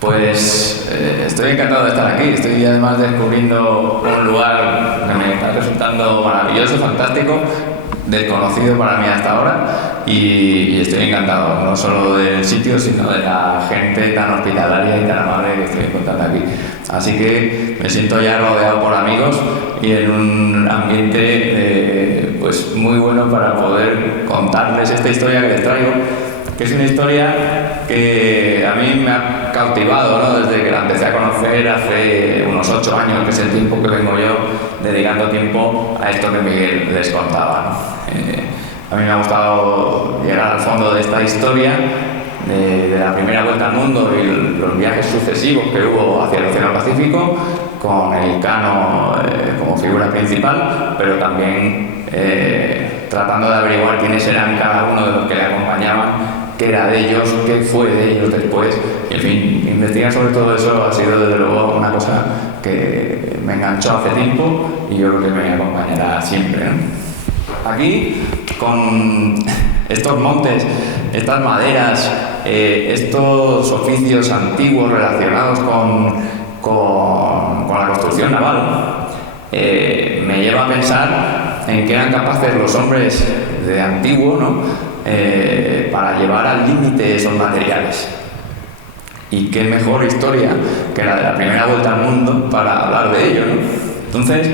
Pues estoy encantado de estar aquí. Estoy además descubriendo un lugar que me está resultando maravilloso, fantástico, desconocido para mí hasta ahora, y estoy encantado, no solo del sitio, sino de la gente tan hospitalaria y tan amable que estoy encontrando aquí. Así que me siento ya rodeado por amigos y en un ambiente pues muy bueno para poder contarles esta historia que les traigo, que es una historia que a mí me ha cautivado, ¿no? Desde que la empecé a conocer hace unos 8 años, que es el tiempo que vengo yo dedicando tiempo a esto que Miguel les contaba, ¿no? A mí me ha gustado llegar al fondo de esta historia, de la primera vuelta al mundo y los viajes sucesivos que hubo hacia el Océano Pacífico, con el Cano como figura principal, pero también tratando de averiguar quiénes eran cada uno de los que le acompañaban, qué era de ellos, qué fue de ellos después. Y en fin, investigar sobre todo eso ha sido desde luego una cosa que me enganchó hace tiempo y yo creo que me acompañará siempre, ¿no? Aquí, con estos montes, estas maderas, estos oficios antiguos relacionados con la construcción naval, me lleva a pensar en qué eran capaces los hombres de antiguo, ¿no? Para llevar al límite esos materiales. Y qué mejor historia que la de la primera vuelta al mundo para hablar de ello, ¿no? Entonces,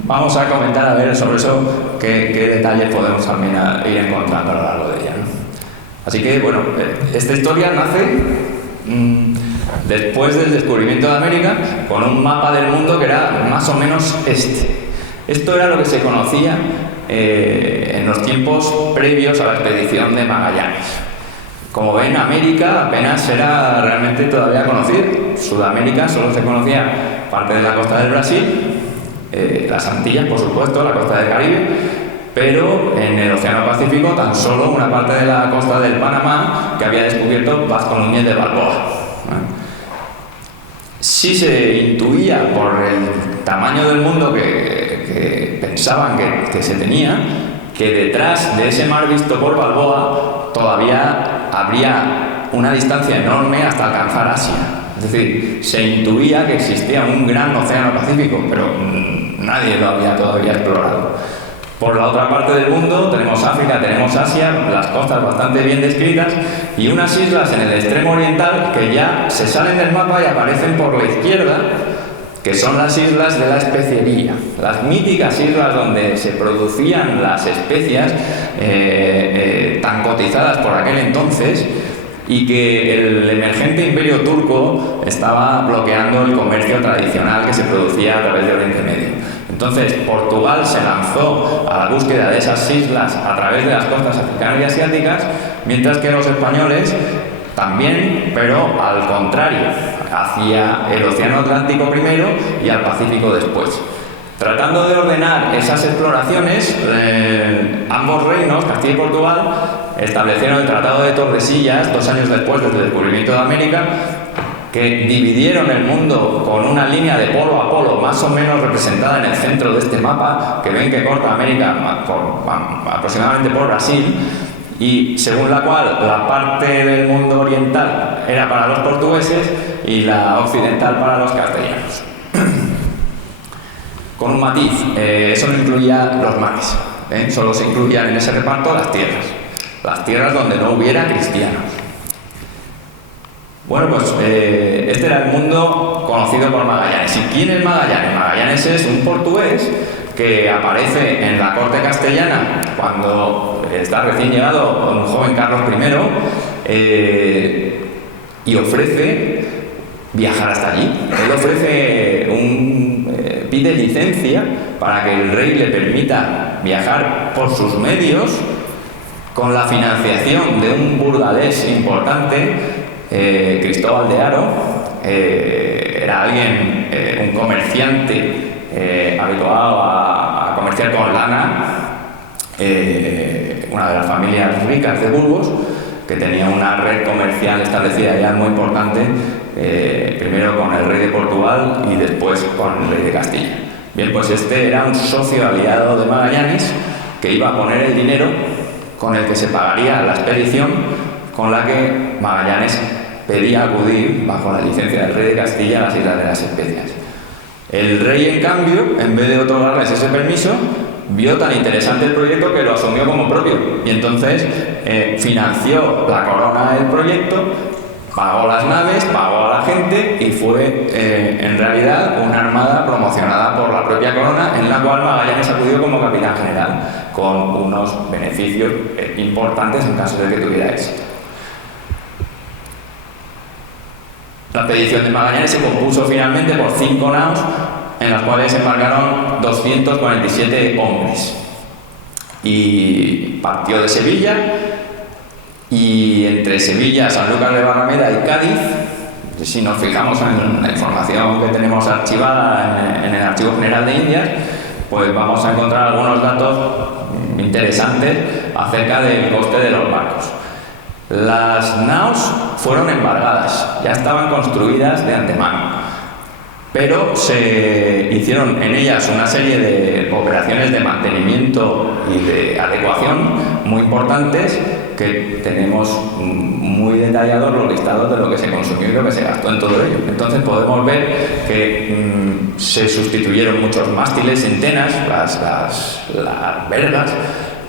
vamos a comentar a ver sobre eso qué detalles podemos también ir encontrando a lo largo de ella, ¿no? Así que, bueno, esta historia nace después del descubrimiento de América con un mapa del mundo que era más o menos este. Esto era lo que se conocía en los tiempos previos a la expedición de Magallanes. Como ven, América apenas era realmente todavía conocida. Sudamérica solo se conocía parte de la costa del Brasil, las Antillas, por supuesto, la costa del Caribe, pero en el Océano Pacífico tan solo una parte de la costa del Panamá que había descubierto Vasco Núñez de Balboa. Sí se intuía por el tamaño del mundo que pensaban que se tenía, que detrás de ese mar visto por Balboa todavía habría una distancia enorme hasta alcanzar Asia. Es decir, se intuía que existía un gran océano Pacífico, pero nadie lo había todavía explorado. Por la otra parte del mundo tenemos África, tenemos Asia, las costas bastante bien descritas y unas islas en el extremo oriental que ya se salen del mapa y aparecen por la izquierda, que son las islas de la especiería, las míticas islas donde se producían las especias tan cotizadas por aquel entonces y que el emergente imperio turco estaba bloqueando el comercio tradicional que se producía a través de Oriente Medio. Entonces Portugal se lanzó a la búsqueda de esas islas a través de las costas africanas y asiáticas, mientras que los españoles también, pero al contrario, hacia el Océano Atlántico primero y al Pacífico después. Tratando de ordenar esas exploraciones, ambos reinos, Castilla y Portugal, establecieron el Tratado de Tordesillas 2 años después del descubrimiento de América, que dividieron el mundo con una línea de polo a polo más o menos representada en el centro de este mapa, que ven que corta América aproximadamente por Brasil, y según la cual la parte del mundo oriental era para los portugueses y la occidental para los castellanos. Con un matiz, eso no incluía los mares, solo se incluían en ese reparto las tierras donde no hubiera cristianos. Bueno, pues este era el mundo conocido por Magallanes. ¿Y quién es Magallanes? Magallanes es un portugués que aparece en la corte castellana cuando está recién llegado un joven Carlos I y ofrece viajar hasta allí. Él ofrece pide licencia para que el rey le permita viajar por sus medios con la financiación de un burgalés importante, Cristóbal de Haro. Era alguien, un comerciante habituado a comerciar con lana, una de las familias ricas de Burgos, que tenía una red comercial establecida ya muy importante, primero con el rey de Portugal y después con el rey de Castilla. Bien, pues este era un socio aliado de Magallanes que iba a poner el dinero con el que se pagaría la expedición con la que Magallanes pedía acudir, bajo la licencia del rey de Castilla, a las Islas de las Especias. El rey, en cambio, en vez de otorgarles ese permiso, vio tan interesante el proyecto que lo asumió como propio y entonces financió la corona del proyecto, pagó las naves, pagó a la gente y fue en realidad una armada promocionada por la propia corona, en la cual Magallanes acudió como capitán general, con unos beneficios importantes en caso de que tuviera éxito. La expedición de Magallanes se compuso finalmente por 5 naos, en las cuales se embarcaron 247 hombres. Y partió de Sevilla, y entre Sevilla, Sanlúcar de Barrameda y Cádiz, si nos fijamos en la información que tenemos archivada en el Archivo General de Indias, pues vamos a encontrar algunos datos interesantes acerca del coste de los barcos. Las naos fueron embargadas, ya estaban construidas de antemano, pero se hicieron en ellas una serie de operaciones de mantenimiento y de adecuación muy importantes, que tenemos muy detallados los listados de lo que se consumió y lo que se gastó en todo ello. Entonces podemos ver que se sustituyeron muchos mástiles, entenas, las vergas,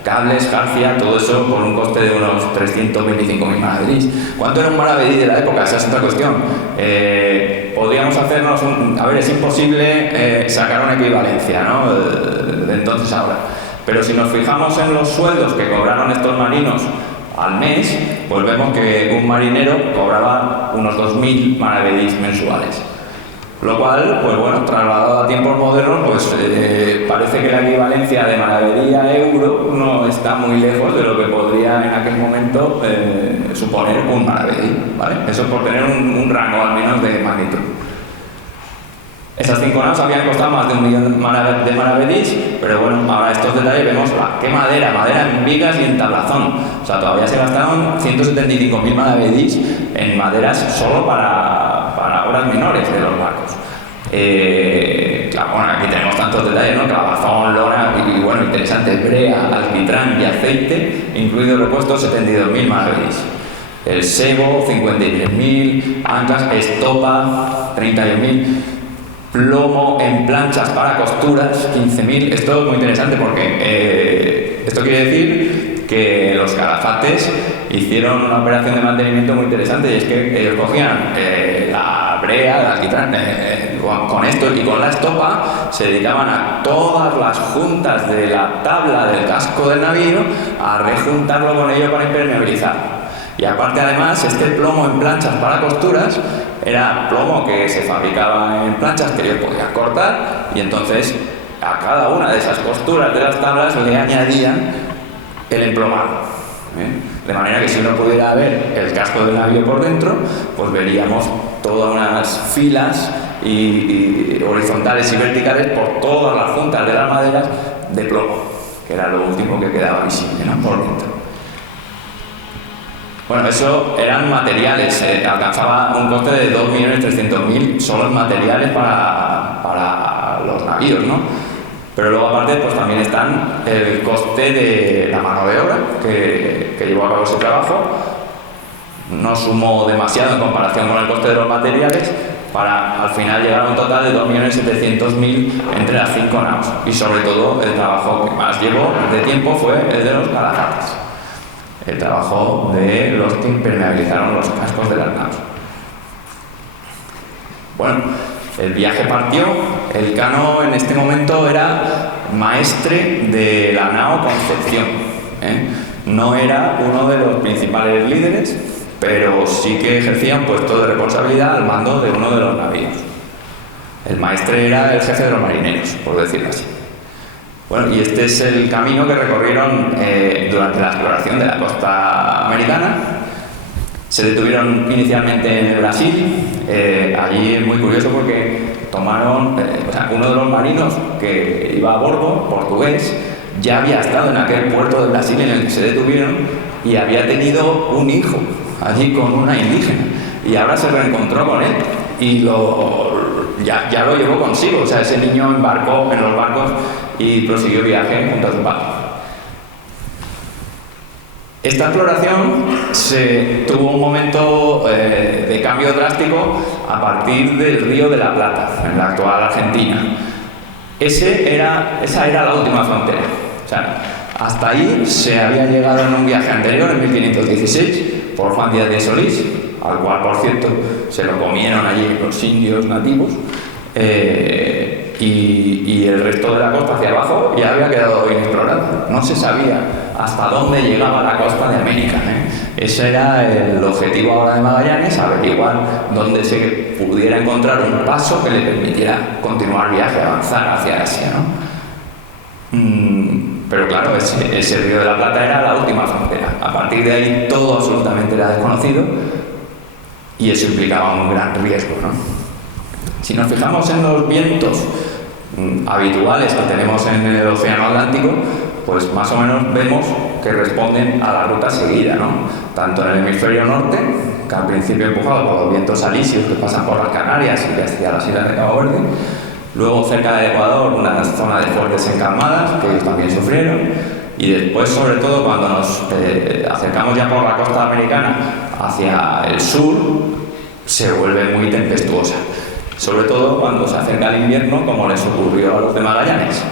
cables, jarcia, todo eso por un coste de unos 325.000 maravedís. ¿Cuánto era un maravedí de la época? Esa es otra cuestión. Podríamos hacernos a ver, es imposible sacar una equivalencia, ¿no?, de entonces a ahora. Pero si nos fijamos en los sueldos que cobraron estos marinos al mes, pues vemos que un marinero cobraba unos 2.000 maravedís mensuales. Lo cual, pues bueno, trasladado a tiempos modernos, pues parece que la equivalencia de maravedí a euro no está muy lejos de lo que podría en aquel momento suponer un maravedí, ¿vale? Eso por tener un rango al menos de magnitud. Esas 5 naos habían costado más de 1 millón de maravedís, pero bueno, ahora estos detalles vemos qué madera en vigas y en tablazón. O sea, todavía se gastaron 175.000 maravedís en maderas solo para obras menores de los barcos. Claro, bueno, aquí tenemos tantos detalles, ¿no? Clavazón, lona y bueno, interesante, brea, alquitrán y aceite, incluido repuestos 72.000 maravedís. El sebo, 53.000, anclas, estopa, 31.000. Plomo en planchas para costuras, 15.000. Esto es muy interesante porque esto quiere decir que los calafates hicieron una operación de mantenimiento muy interesante, y es que ellos cogían la brea, el alquitrán, con esto y con la estopa se dedicaban a todas las juntas de la tabla del casco del navío a rejuntarlo con ello para impermeabilizar. Y aparte, además, este plomo en planchas para costuras era plomo que se fabricaba en planchas que ellos podían cortar, y entonces a cada una de esas costuras de las tablas le añadían el emplomado. De manera que si uno pudiera ver el casco del navío por dentro, pues veríamos todas unas filas y horizontales y verticales por todas las juntas de las maderas de plomo, que era lo último que quedaba visible, ¿no?, por dentro. Bueno, eso eran materiales, alcanzaba un coste de 2.300.000 solo en materiales para los navíos, ¿no? Pero luego aparte pues también están el coste de la mano de obra que llevó a cabo ese trabajo. No sumó demasiado en comparación con el coste de los materiales, para al final llegar a un total de 2.700.000 entre las 5 naos. Y sobre todo el trabajo que más llevó de tiempo fue el de los calafates, el trabajo de los que impermeabilizaron los cascos de las naos. Bueno, el viaje partió. El Cano en este momento era maestre de la nao Concepción, No era uno de los principales líderes, pero sí que ejercía un puesto de responsabilidad al mando de uno de los navíos. El maestre era el jefe de los marineros, por decirlo así. Bueno, y este es el camino que recorrieron durante la exploración de la costa americana. Se detuvieron inicialmente en el Brasil. Allí es muy curioso porque tomaron, uno de los marinos que iba a bordo, portugués, ya había estado en aquel puerto de Brasil en el que se detuvieron y había tenido un hijo allí con una indígena, y ahora se reencontró con él y ya lo llevó consigo. O sea, ese niño embarcó en los barcos y prosiguió viaje junto a su padre. Esta exploración tuvo un momento de cambio drástico a partir del Río de la Plata, en la actual Argentina. Esa era la última frontera. O sea, hasta ahí se había llegado en un viaje anterior, en 1516, por Juan Díaz de Solís, al cual, por cierto, se lo comieron allí los indios nativos, y el resto de la costa hacia abajo ya había quedado inexplorado. No se sabía hasta dónde llegaba la costa de América. Ese era el objetivo ahora de Magallanes, averiguar dónde se pudiera encontrar un paso que le permitiera continuar viaje, avanzar hacia Asia, ¿no? Pero claro, ese Río de la Plata era la última frontera. A partir de ahí todo absolutamente era desconocido y eso implicaba un gran riesgo, ¿no? Si nos fijamos en los vientos habituales que tenemos en el Océano Atlántico, pues más o menos vemos que responden a la ruta seguida, ¿no? Tanto en el hemisferio norte, que al principio empujado por los vientos alisios que pasan por las Canarias y hacia las islas de Cabo Verde, luego cerca del Ecuador una zona de fuertes encalmadas, que ellos también sufrieron, y después, sobre todo, cuando nos acercamos ya por la costa americana hacia el sur, se vuelve muy tempestuosa. Sobre todo cuando se acerca el invierno, como les ocurrió a los de Magallanes.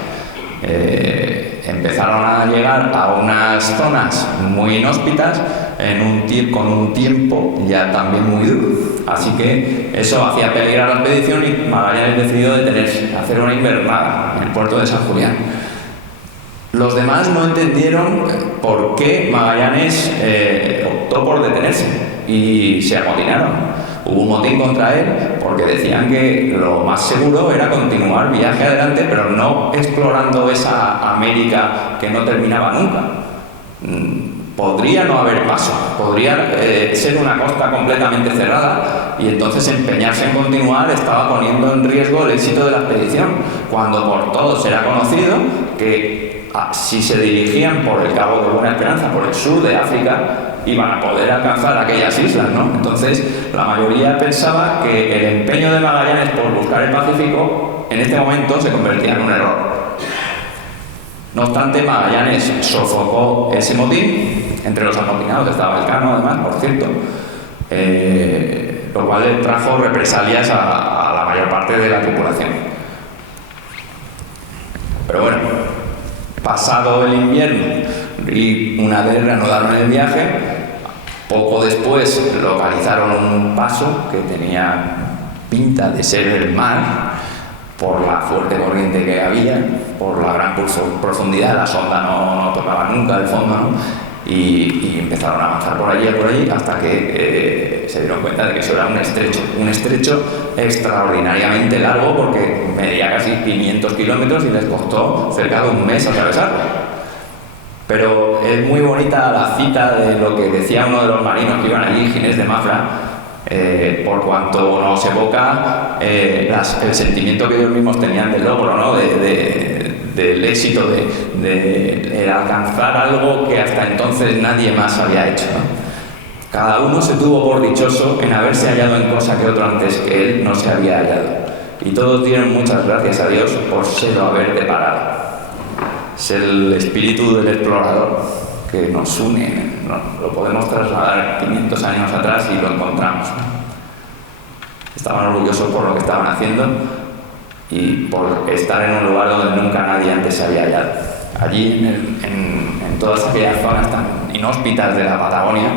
Empezaron a llegar a unas zonas muy inhóspitas con un tiempo ya también muy duro. Así que eso hacía peligrar la expedición y Magallanes decidió detenerse, hacer una invernada en el puerto de San Julián. Los demás no entendieron por qué Magallanes optó por detenerse y se amotinaron. Hubo un motín contra él porque decían que lo más seguro era continuar viaje adelante, pero no explorando esa América que no terminaba nunca. Podría no haber paso, podría ser una costa completamente cerrada y entonces empeñarse en continuar estaba poniendo en riesgo el éxito de la expedición, cuando por todos era conocido que si se dirigían por el Cabo de Buena Esperanza, por el sur de África, iban a poder alcanzar aquellas islas, ¿no? Entonces, la mayoría pensaba que el empeño de Magallanes por buscar el Pacífico en este momento se convertía en un error. No obstante, Magallanes sofocó ese motín. Entre los amotinados estaba Elcano, además, por cierto, lo cual le trajo represalias a la mayor parte de la tripulación. Pero bueno, pasado el invierno y una vez reanudaron el viaje, poco después localizaron un paso que tenía pinta de ser el mar, por la fuerte corriente que había, por la gran profundidad, la sonda no tocaba nunca el fondo, ¿no? Y empezaron a avanzar por allí, hasta que se dieron cuenta de que eso era un estrecho extraordinariamente largo, porque medía casi 500 kilómetros y les costó cerca de un mes atravesarlo. Pero es muy bonita la cita de lo que decía uno de los marinos que iban allí, Ginés de Mafra, por cuanto nos evoca el sentimiento que ellos mismos tenían del logro, ¿no? Del éxito, de alcanzar algo que hasta entonces nadie más había hecho, ¿no? Cada uno se tuvo por dichoso en haberse hallado en cosa que otro antes que él no se había hallado, y todos dieron muchas gracias a Dios por serlo haber deparado. Es el espíritu del explorador que nos une, lo podemos trasladar 500 años atrás y lo encontramos, ¿no? Estaban orgullosos por lo que estaban haciendo y por estar en un lugar donde nunca nadie antes se había hallado. Allí, en todas aquellas zonas tan inhóspitas de la Patagonia,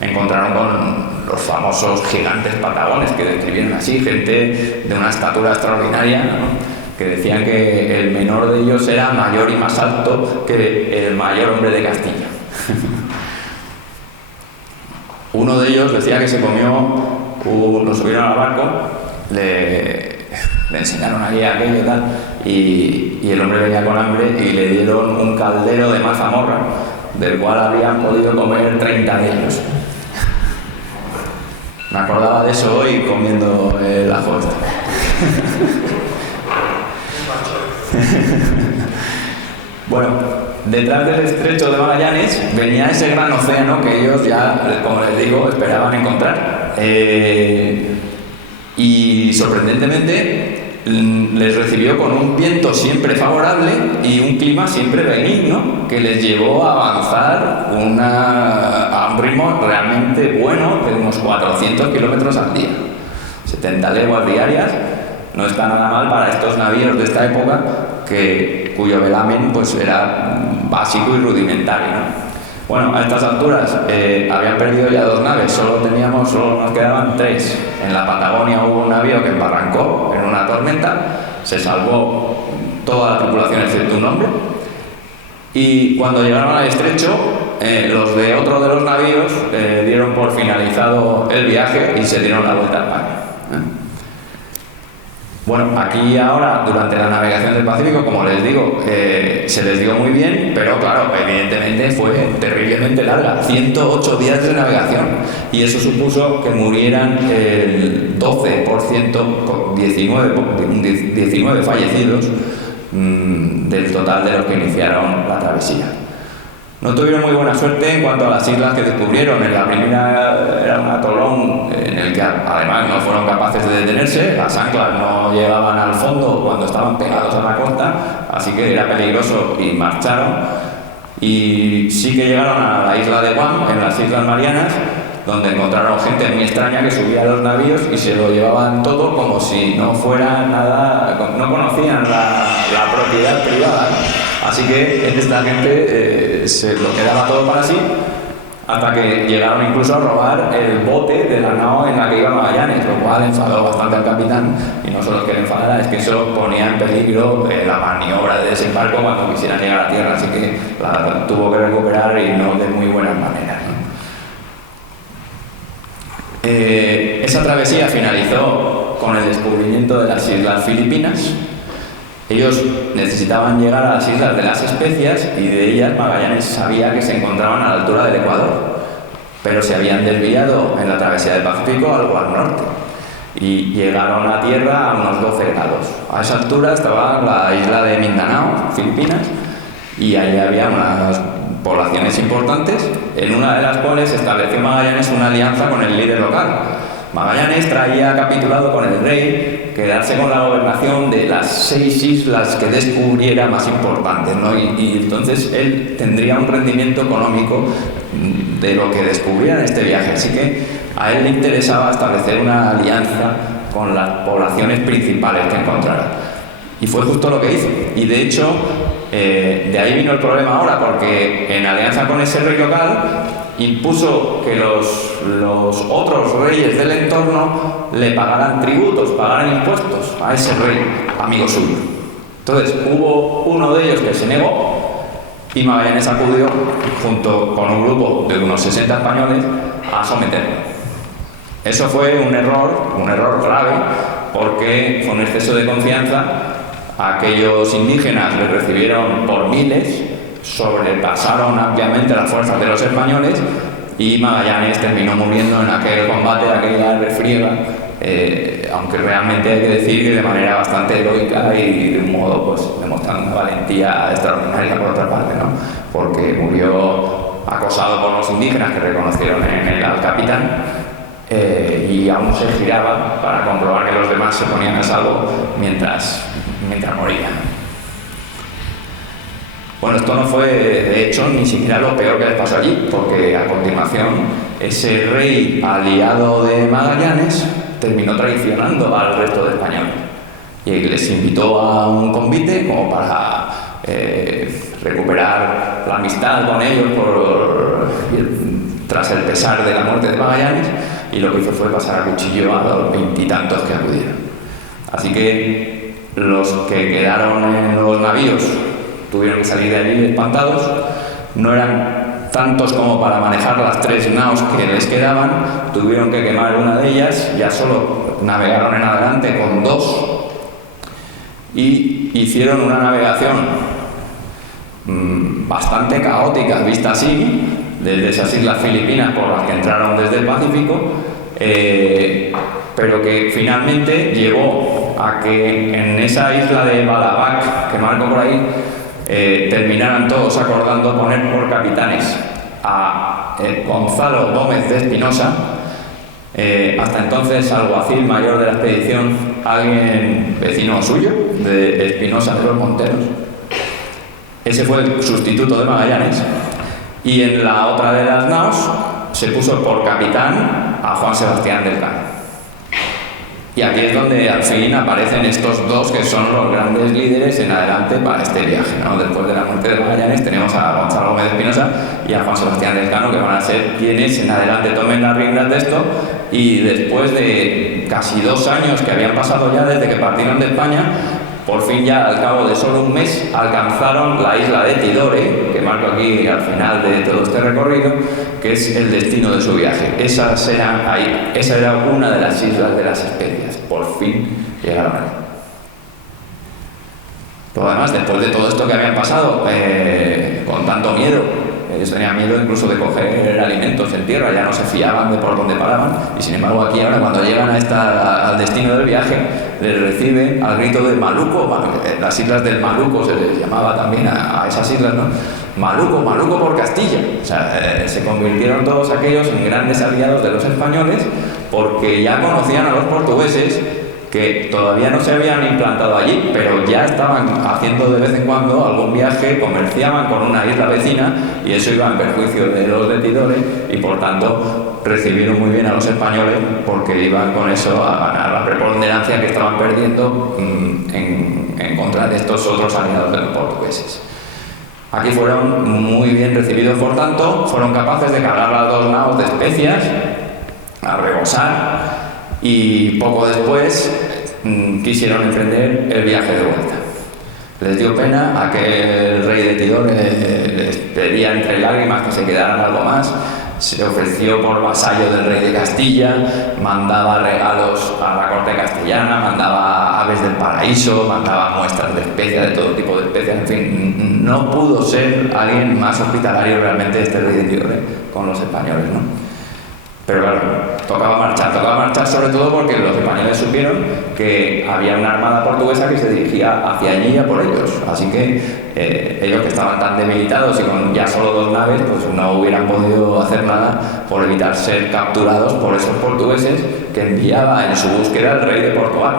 encontraron con los famosos gigantes patagones que describieron así, gente de una estatura extraordinaria, ¿no? Que decían que el menor de ellos era mayor y más alto que el mayor hombre de Castilla. Uno de ellos decía que se comió, lo subieron al barco, le enseñaron allí aquello y tal, y el hombre venía con hambre y le dieron un caldero de mazamorra, del cual habían podido comer 30 de ellos. Me acordaba de eso hoy comiendo el ajo. Bueno, detrás del estrecho de Magallanes venía ese gran océano que ellos ya, como les digo, esperaban encontrar. Y sorprendentemente les recibió con un viento siempre favorable y un clima siempre benigno que les llevó a avanzar a un ritmo realmente bueno de unos 400 kilómetros al día. 70 leguas diarias no está nada mal para estos navíos de esta época cuyo velamen pues era básico y rudimentario, ¿no? Bueno, a estas alturas habían perdido ya 2 naves, solo nos quedaban 3. En la Patagonia hubo un navío que embarrancó en una tormenta, se salvó toda la tripulación excepto un hombre, y cuando llegaron al estrecho, los de otro de los navíos dieron por finalizado el viaje y se dieron la vuelta a España. Bueno, aquí ahora, durante la navegación del Pacífico, como les digo, se les dio muy bien, pero claro, evidentemente fue terriblemente larga, 108 días de navegación, y eso supuso que murieran el 12%, 19 fallecidos del total de los que iniciaron la travesía. No tuvieron muy buena suerte en cuanto a las islas que descubrieron. En la primera era un atolón en el que además no fueron capaces de detenerse, las anclas no llegaban al fondo cuando estaban pegados a la costa, así que era peligroso y marcharon. Y sí que llegaron a la isla de Guam, en las Islas Marianas, donde encontraron gente muy extraña que subía a los navíos y se lo llevaban todo como si no fuera nada, no conocían la propiedad privada. Así que esta gente se lo quedaba todo para sí, hasta que llegaron incluso a robar el bote de la nao en la que iba Magallanes, lo cual enfadó bastante al capitán, y no solo que le enfadara, es que eso ponía en peligro la maniobra de desembarco cuando quisieran llegar a tierra, así que la tuvo que recuperar y no de muy buenas maneras, ¿no? Esa travesía finalizó con el descubrimiento de las Islas Filipinas. Ellos necesitaban llegar a las Islas de las Especias y de ellas Magallanes sabía que se encontraban a la altura del Ecuador, pero se habían desviado en la travesía del Pacífico algo al norte y llegaron a tierra a unos 12 grados. A esa altura estaba la isla de Mindanao, Filipinas, y allí había unas poblaciones importantes, en una de las cuales estableció Magallanes una alianza con el líder local. Magallanes traía capitulado con el rey quedarse con la gobernación de las 6 islas que descubriera más importantes, ¿no? Y entonces él tendría un rendimiento económico de lo que descubriera en este viaje, así que a él le interesaba establecer una alianza con las poblaciones principales que encontrara. Y fue justo lo que hizo. Y de hecho, de ahí vino el problema ahora, porque en alianza con ese rey local impuso que los otros reyes del entorno le pagaran tributos, pagaran impuestos a ese rey amigo suyo. Entonces hubo uno de ellos que se negó y Magallanes acudió junto con un grupo de unos 60 españoles a someterlo. Eso fue un error grave, porque con exceso de confianza aquellos indígenas le recibieron por miles, sobrepasaron ampliamente las fuerzas de los españoles y Magallanes terminó muriendo en aquel combate, aquella refriega, aunque realmente hay que decir que de manera bastante heroica y de un modo pues demostrando una valentía extraordinaria por otra parte, ¿no? Porque murió acosado por los indígenas que reconocieron en él al capitán, y aún se giraba para comprobar que los demás se ponían a salvo mientras morían. Bueno, esto no fue, de hecho, ni siquiera lo peor que les pasó allí, porque a continuación ese rey aliado de Magallanes terminó traicionando al resto de españoles y les invitó a un convite como para recuperar la amistad con ellos tras el pesar de la muerte de Magallanes, y lo que hizo fue pasar a cuchillo a los 20 y tantos que acudieron. Así que los que quedaron en los navíos tuvieron que salir de allí espantados. No eran tantos como para manejar las 3 naos que les quedaban, tuvieron que quemar una de ellas, ya solo navegaron en adelante con 2 y hicieron una navegación bastante caótica, vista así, desde esas islas Filipinas por las que entraron desde el Pacífico, pero que finalmente llevó a que en esa isla de Balabac, que marco por ahí, terminaran todos acordando poner por capitanes a Gonzalo Gómez de Espinosa Hasta entonces, alguacil mayor de la expedición, alguien vecino suyo, de Espinosa de los Monteros. Ese fue el sustituto de Magallanes. Y en la otra de las naos se puso por capitán a Juan Sebastián del Cano. Y aquí es donde al fin aparecen estos dos que son los grandes líderes en adelante para este viaje, ¿no? Después de la muerte de Magallanes tenemos a Gonzalo Gómez de Espinosa y a Juan Sebastián del Cano, que van a ser quienes en adelante tomen las riendas de esto, y después de casi 2 años que habían pasado ya desde que partieron de España, por fin ya al cabo de solo un mes alcanzaron la isla de Tidore, que marco aquí al final de todo este recorrido, que es el destino de su viaje. Esa era una de las islas de las Especias. Por fin llegaron ahí. Pero además, después de todo esto que habían pasado, con tanto miedo, ellos tenían miedo incluso de coger alimentos en tierra, ya no se fiaban de por dónde paraban, y sin embargo aquí ahora cuando llegan al destino del viaje, les reciben al grito de Maluco, las islas del Maluco se les llamaba también a esas islas, ¿no? Maluco, Maluco por Castilla. O sea, se convirtieron todos aquellos en grandes aliados de los españoles porque ya conocían a los portugueses, que todavía no se habían implantado allí, pero ya estaban haciendo de vez en cuando algún viaje, comerciaban con una isla vecina y eso iba en perjuicio de los de Tidore, y por tanto recibieron muy bien a los españoles porque iban con eso a ganar la preponderancia que estaban perdiendo en contra de estos otros aliados de los portugueses. Aquí fueron muy bien recibidos, por tanto, fueron capaces de cargar las 2 naos de especias a rebosar, y poco después quisieron emprender el viaje de vuelta. Les dio pena a que el rey de Tidore les pedía entre lágrimas que se quedaran algo más. Se ofreció por vasallo del rey de Castilla, mandaba regalos a la corte castellana, mandaba aves del paraíso, mandaba muestras de especias, de todo tipo de especias, en fin, no pudo ser alguien más hospitalario realmente este rey de Tidore con los españoles, ¿no? Pero claro, tocaba marchar sobre todo porque los españoles supieron que había una armada portuguesa que se dirigía hacia allí y a por ellos, así que ellos, que estaban tan debilitados y con ya solo 2 naves, pues no hubieran podido hacer nada por evitar ser capturados por esos portugueses que enviaba en su búsqueda el rey de Portugal.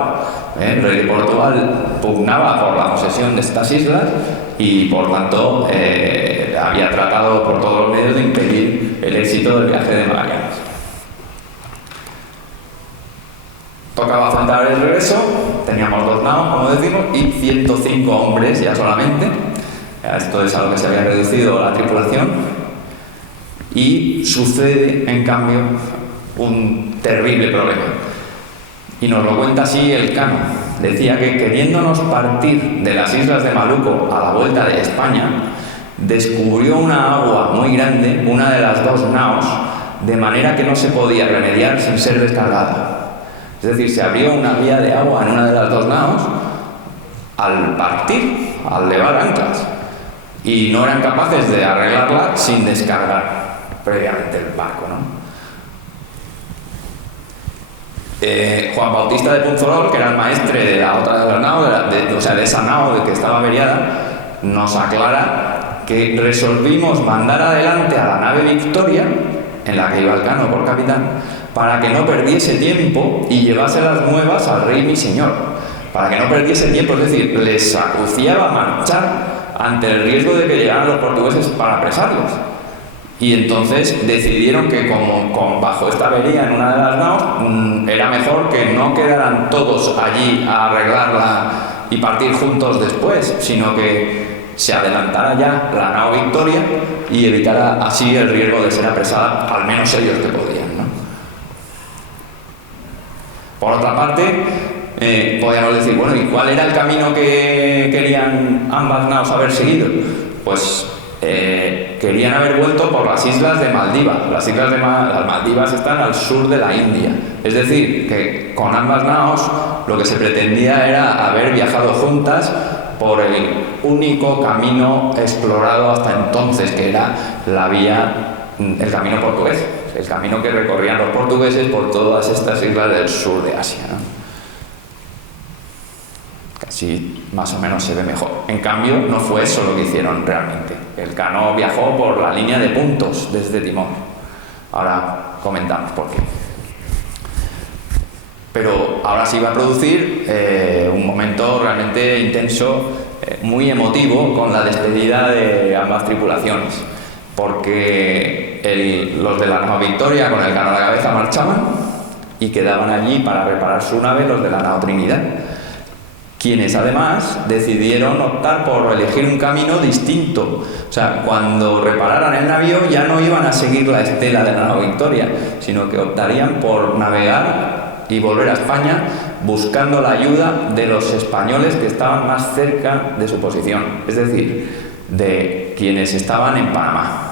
El rey de Portugal pugnaba por la posesión de estas islas y por tanto había tratado por todos los medios de impedir el éxito del viaje de Magallanes. Tocaba afrontar el regreso, teníamos 2 naos, como decimos, y 105 hombres ya solamente. Esto es a lo que se había reducido la tripulación. Y sucede, en cambio, un terrible problema. Y nos lo cuenta así el Cano. Decía que queriéndonos partir de las islas de Maluco a la vuelta de España, descubrió una agua muy grande, una de las 2 naos, de manera que no se podía remediar sin ser descargada. Es decir, se abrió una vía de agua en una de las 2 naos al partir, al levar anclas, y no eran capaces de arreglarla sin descargar previamente el barco, ¿no? Juan Bautista de Punzolol, que era el maestre de la otra de las naos, de esa nao de que estaba averiada, nos aclara que resolvimos mandar adelante a la nave Victoria, en la que iba el Cano por capitán, para que no perdiese tiempo y llevase las nuevas al rey mi señor. Para que no perdiese tiempo, es decir, les acuciaba marchar ante el riesgo de que llegaran los portugueses para apresarlos. Y entonces decidieron que como bajo esta avería en una de las naos, era mejor que no quedaran todos allí a arreglarla y partir juntos después, sino que se adelantara ya la nao Victoria y evitara así el riesgo de ser apresada, al menos ellos que podían, ¿no? Por otra parte, podríamos decir, bueno, ¿y cuál era el camino que querían ambas naos haber seguido? Pues querían haber vuelto por las islas de Maldivas. Las Maldivas están al sur de la India. Es decir, que con ambas naos lo que se pretendía era haber viajado juntas por el único camino explorado hasta entonces, que era el camino portugués, el camino que recorrían los portugueses por todas estas islas del sur de Asia, ¿no? Casi más o menos se ve mejor. En cambio, no fue eso lo que hicieron realmente. El Cano viajó por la línea de Puntos desde Timor. Ahora comentamos por qué. Pero ahora se iba a producir un momento realmente intenso, muy emotivo, con la despedida de ambas tripulaciones, porque los de la nao Victoria con el Cano a la cabeza marchaban y quedaban allí para reparar su nave los de la nao Trinidad, quienes además decidieron optar por elegir un camino distinto. O sea, cuando repararan el navío ya no iban a seguir la estela de la nao Victoria, sino que optarían por navegar y volver a España buscando la ayuda de los españoles que estaban más cerca de su posición, es decir, de quienes estaban en Panamá.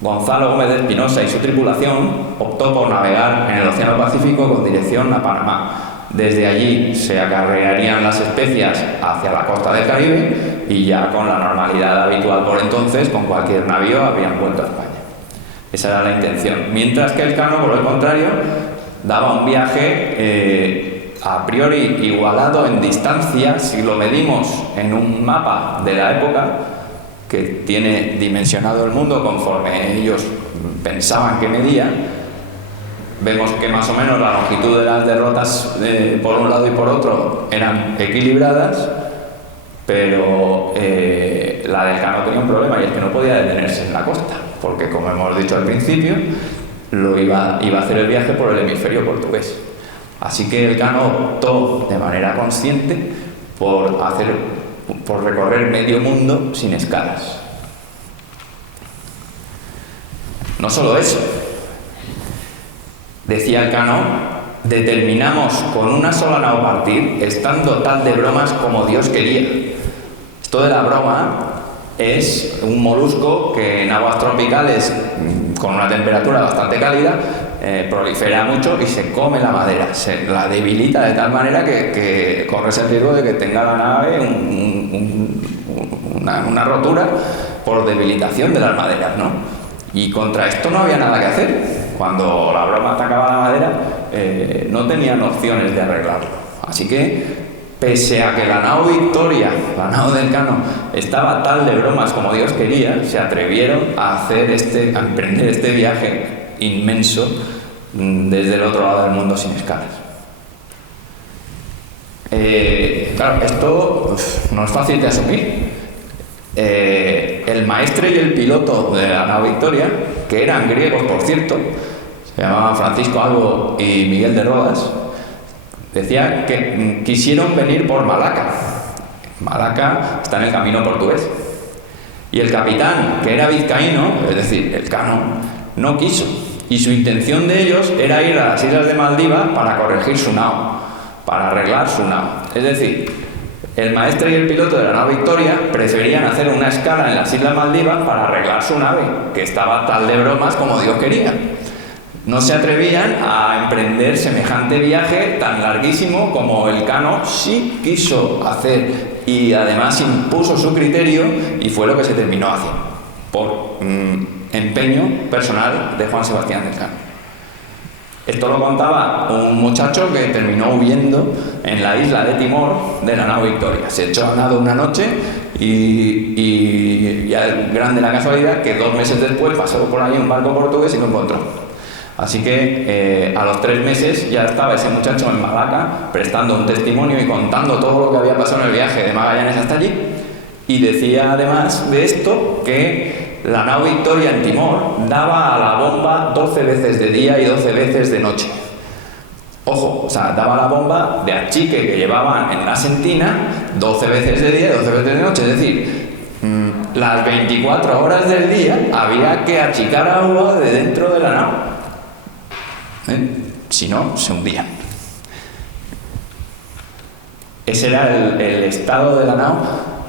Gonzalo Gómez de Espinosa y su tripulación optó por navegar en el Océano Pacífico con dirección a Panamá. Desde allí se acarrearían las especias hacia la costa del Caribe y ya con la normalidad habitual por entonces, con cualquier navío habrían vuelto a España. Esa era la intención. Mientras que el Cano, por el contrario, daba un viaje a priori igualado en distancia, si lo medimos en un mapa de la época, que tiene dimensionado el mundo conforme ellos pensaban que medía. Vemos que más o menos la longitud de las derrotas por un lado y por otro eran equilibradas, pero la del Cano tenía un problema, y es que no podía detenerse en la costa, porque como hemos dicho al principio, iba a hacer el viaje por el hemisferio portugués. Así que el Cano optó de manera consciente por recorrer medio mundo sin escalas. No solo eso. Decía el Cano: determinamos con una sola nao partir, estando tal de bromas como Dios quería. Esto de la broma es un molusco que en aguas tropicales, con una temperatura bastante cálida, prolifera mucho y se come la madera, se la debilita de tal manera que corres el riesgo de que tenga la nave una rotura por debilitación de las maderas, ¿no? Y contra esto no había nada que hacer. Cuando la broma atacaba la madera, no tenían opciones de arreglarlo. Así que, pese a que la nao Victoria, la nao del Cano, estaba tal de bromas como Dios quería, se atrevieron a emprender este viaje inmenso desde el otro lado del mundo sin escalas. Claro, esto no es fácil de asumir. El maestre y el piloto de la nao Victoria, que eran griegos por cierto, se llamaban Francisco Albo y Miguel de Rodas, decían que quisieron venir por Malaca. Malaca está en el camino portugués. Y el capitán, que era vizcaíno, es decir, el Cano, no quiso. Y su intención de ellos era ir a las islas de Maldivas para corregir su nao, para arreglar su nao. Es decir, el maestre y el piloto de la nao Victoria preferían hacer una escala en las Islas Maldivas para arreglar su nave, que estaba tal de bromas como Dios quería. No se atrevían a emprender semejante viaje tan larguísimo como el Cano sí quiso hacer, y además impuso su criterio, y fue lo que se terminó haciendo, por empeño personal de Juan Sebastián del Cano. Esto lo contaba un muchacho que terminó huyendo en la isla de Timor de la nao Victoria. Se echó a nado una noche y ya es grande la casualidad que 2 meses después pasó por ahí un barco portugués y lo encontró. Así que a los 3 meses ya estaba ese muchacho en Malaca prestando un testimonio y contando todo lo que había pasado en el viaje de Magallanes hasta allí. Y decía además de esto que la nao Victoria en Timor daba a la bomba 12 veces de día y 12 veces de noche. Ojo, o sea, daba la bomba de achique que llevaban en la sentina 12 veces de día y 12 veces de noche. Es decir, las 24 horas del día había que achicar agua de dentro de la nao. Si no, se hundían. Ese era el estado de la nao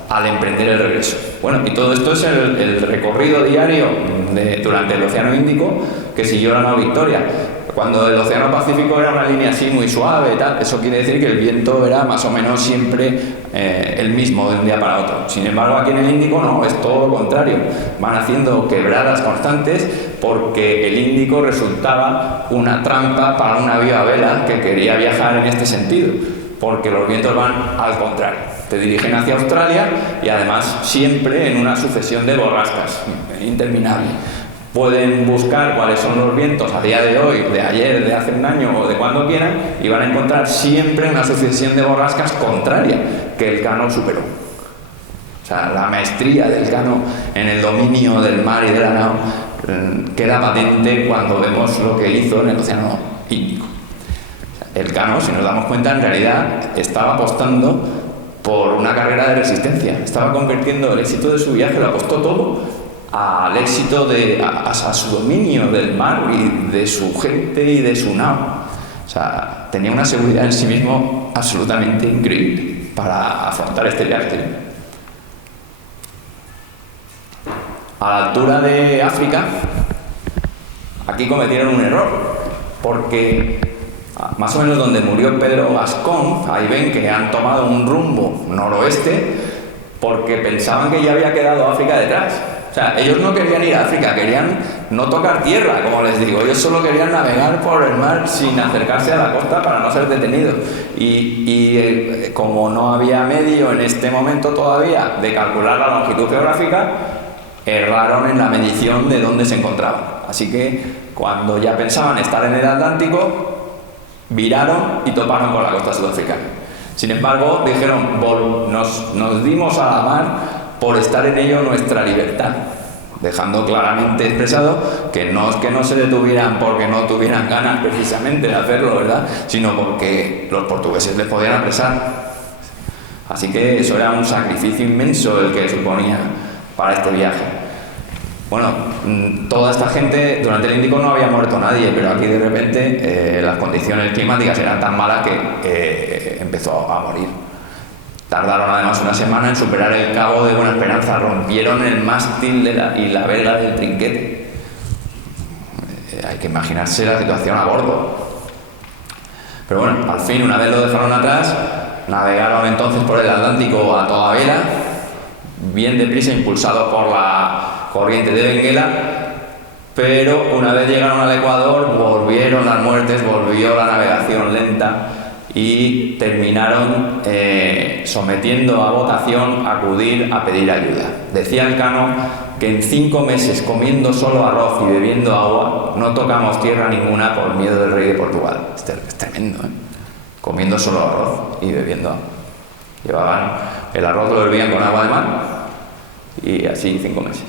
al emprender el regreso. Bueno, y todo esto es el recorrido diario durante el Océano Índico que siguió la nao Victoria. Cuando el Océano Pacífico era una línea así muy suave y tal, eso quiere decir que el viento era más o menos siempre el mismo de un día para otro. Sin embargo, aquí en el Índico no, es todo lo contrario. Van haciendo quebradas constantes porque el Índico resultaba una trampa para un navío a vela que quería viajar en este sentido, porque los vientos van al contrario. Te dirigen hacia Australia y además siempre en una sucesión de borrascas interminable. Pueden buscar cuáles son los vientos a día de hoy, de ayer, de hace un año o de cuando quieran, y van a encontrar siempre una sucesión de borrascas contraria que el Cano superó. O sea, la maestría del Cano en el dominio del mar y de la nao queda patente cuando vemos lo que hizo en el Océano Índico. El Cano, si nos damos cuenta, en realidad estaba apostando por una carrera de resistencia. Estaba convirtiendo el éxito de su viaje, lo apostó todo al éxito a su dominio del mar y de su gente y de su nao. O sea, tenía una seguridad en sí mismo absolutamente increíble para afrontar este viaje. A la altura de África, aquí cometieron un error, porque más o menos donde murió Pedro Gascón, ahí ven que han tomado un rumbo noroeste porque pensaban que ya había quedado África detrás. O sea, ellos no querían ir a África, querían no tocar tierra, como les digo. Ellos solo querían navegar por el mar sin acercarse a la costa para no ser detenidos. Y como no había medio en este momento todavía de calcular la longitud geográfica, erraron en la medición de dónde se encontraban. Así que cuando ya pensaban estar en el Atlántico, viraron y toparon con la costa sudafricana. Sin embargo, dijeron, nos dimos a la mar por estar en ello nuestra libertad, dejando claramente expresado que no es que no se detuvieran porque no tuvieran ganas precisamente de hacerlo, ¿verdad?, sino porque los portugueses les podían apresar. Así que eso era un sacrificio inmenso el que suponía para este viaje. Bueno, toda esta gente, durante el Índico no había muerto nadie, pero aquí de repente las condiciones climáticas eran tan malas que empezó a morir. Tardaron además una semana en superar el Cabo de Buena Esperanza, rompieron el mástil y la verga del trinquete. Hay que imaginarse la situación a bordo. Pero bueno, al fin, una vez lo dejaron atrás, navegaron entonces por el Atlántico a toda vela, bien deprisa, impulsados por la corriente de Benguela, pero una vez llegaron al Ecuador, volvieron las muertes, volvió la navegación lenta y terminaron sometiendo a votación acudir a pedir ayuda. Decía el Cano que en 5 meses, comiendo solo arroz y bebiendo agua, no tocamos tierra ninguna por miedo del rey de Portugal. Es tremendo, ¿eh? Comiendo solo arroz y bebiendo agua. Llevaban el arroz, lo hervían con agua de mar y así 5 meses.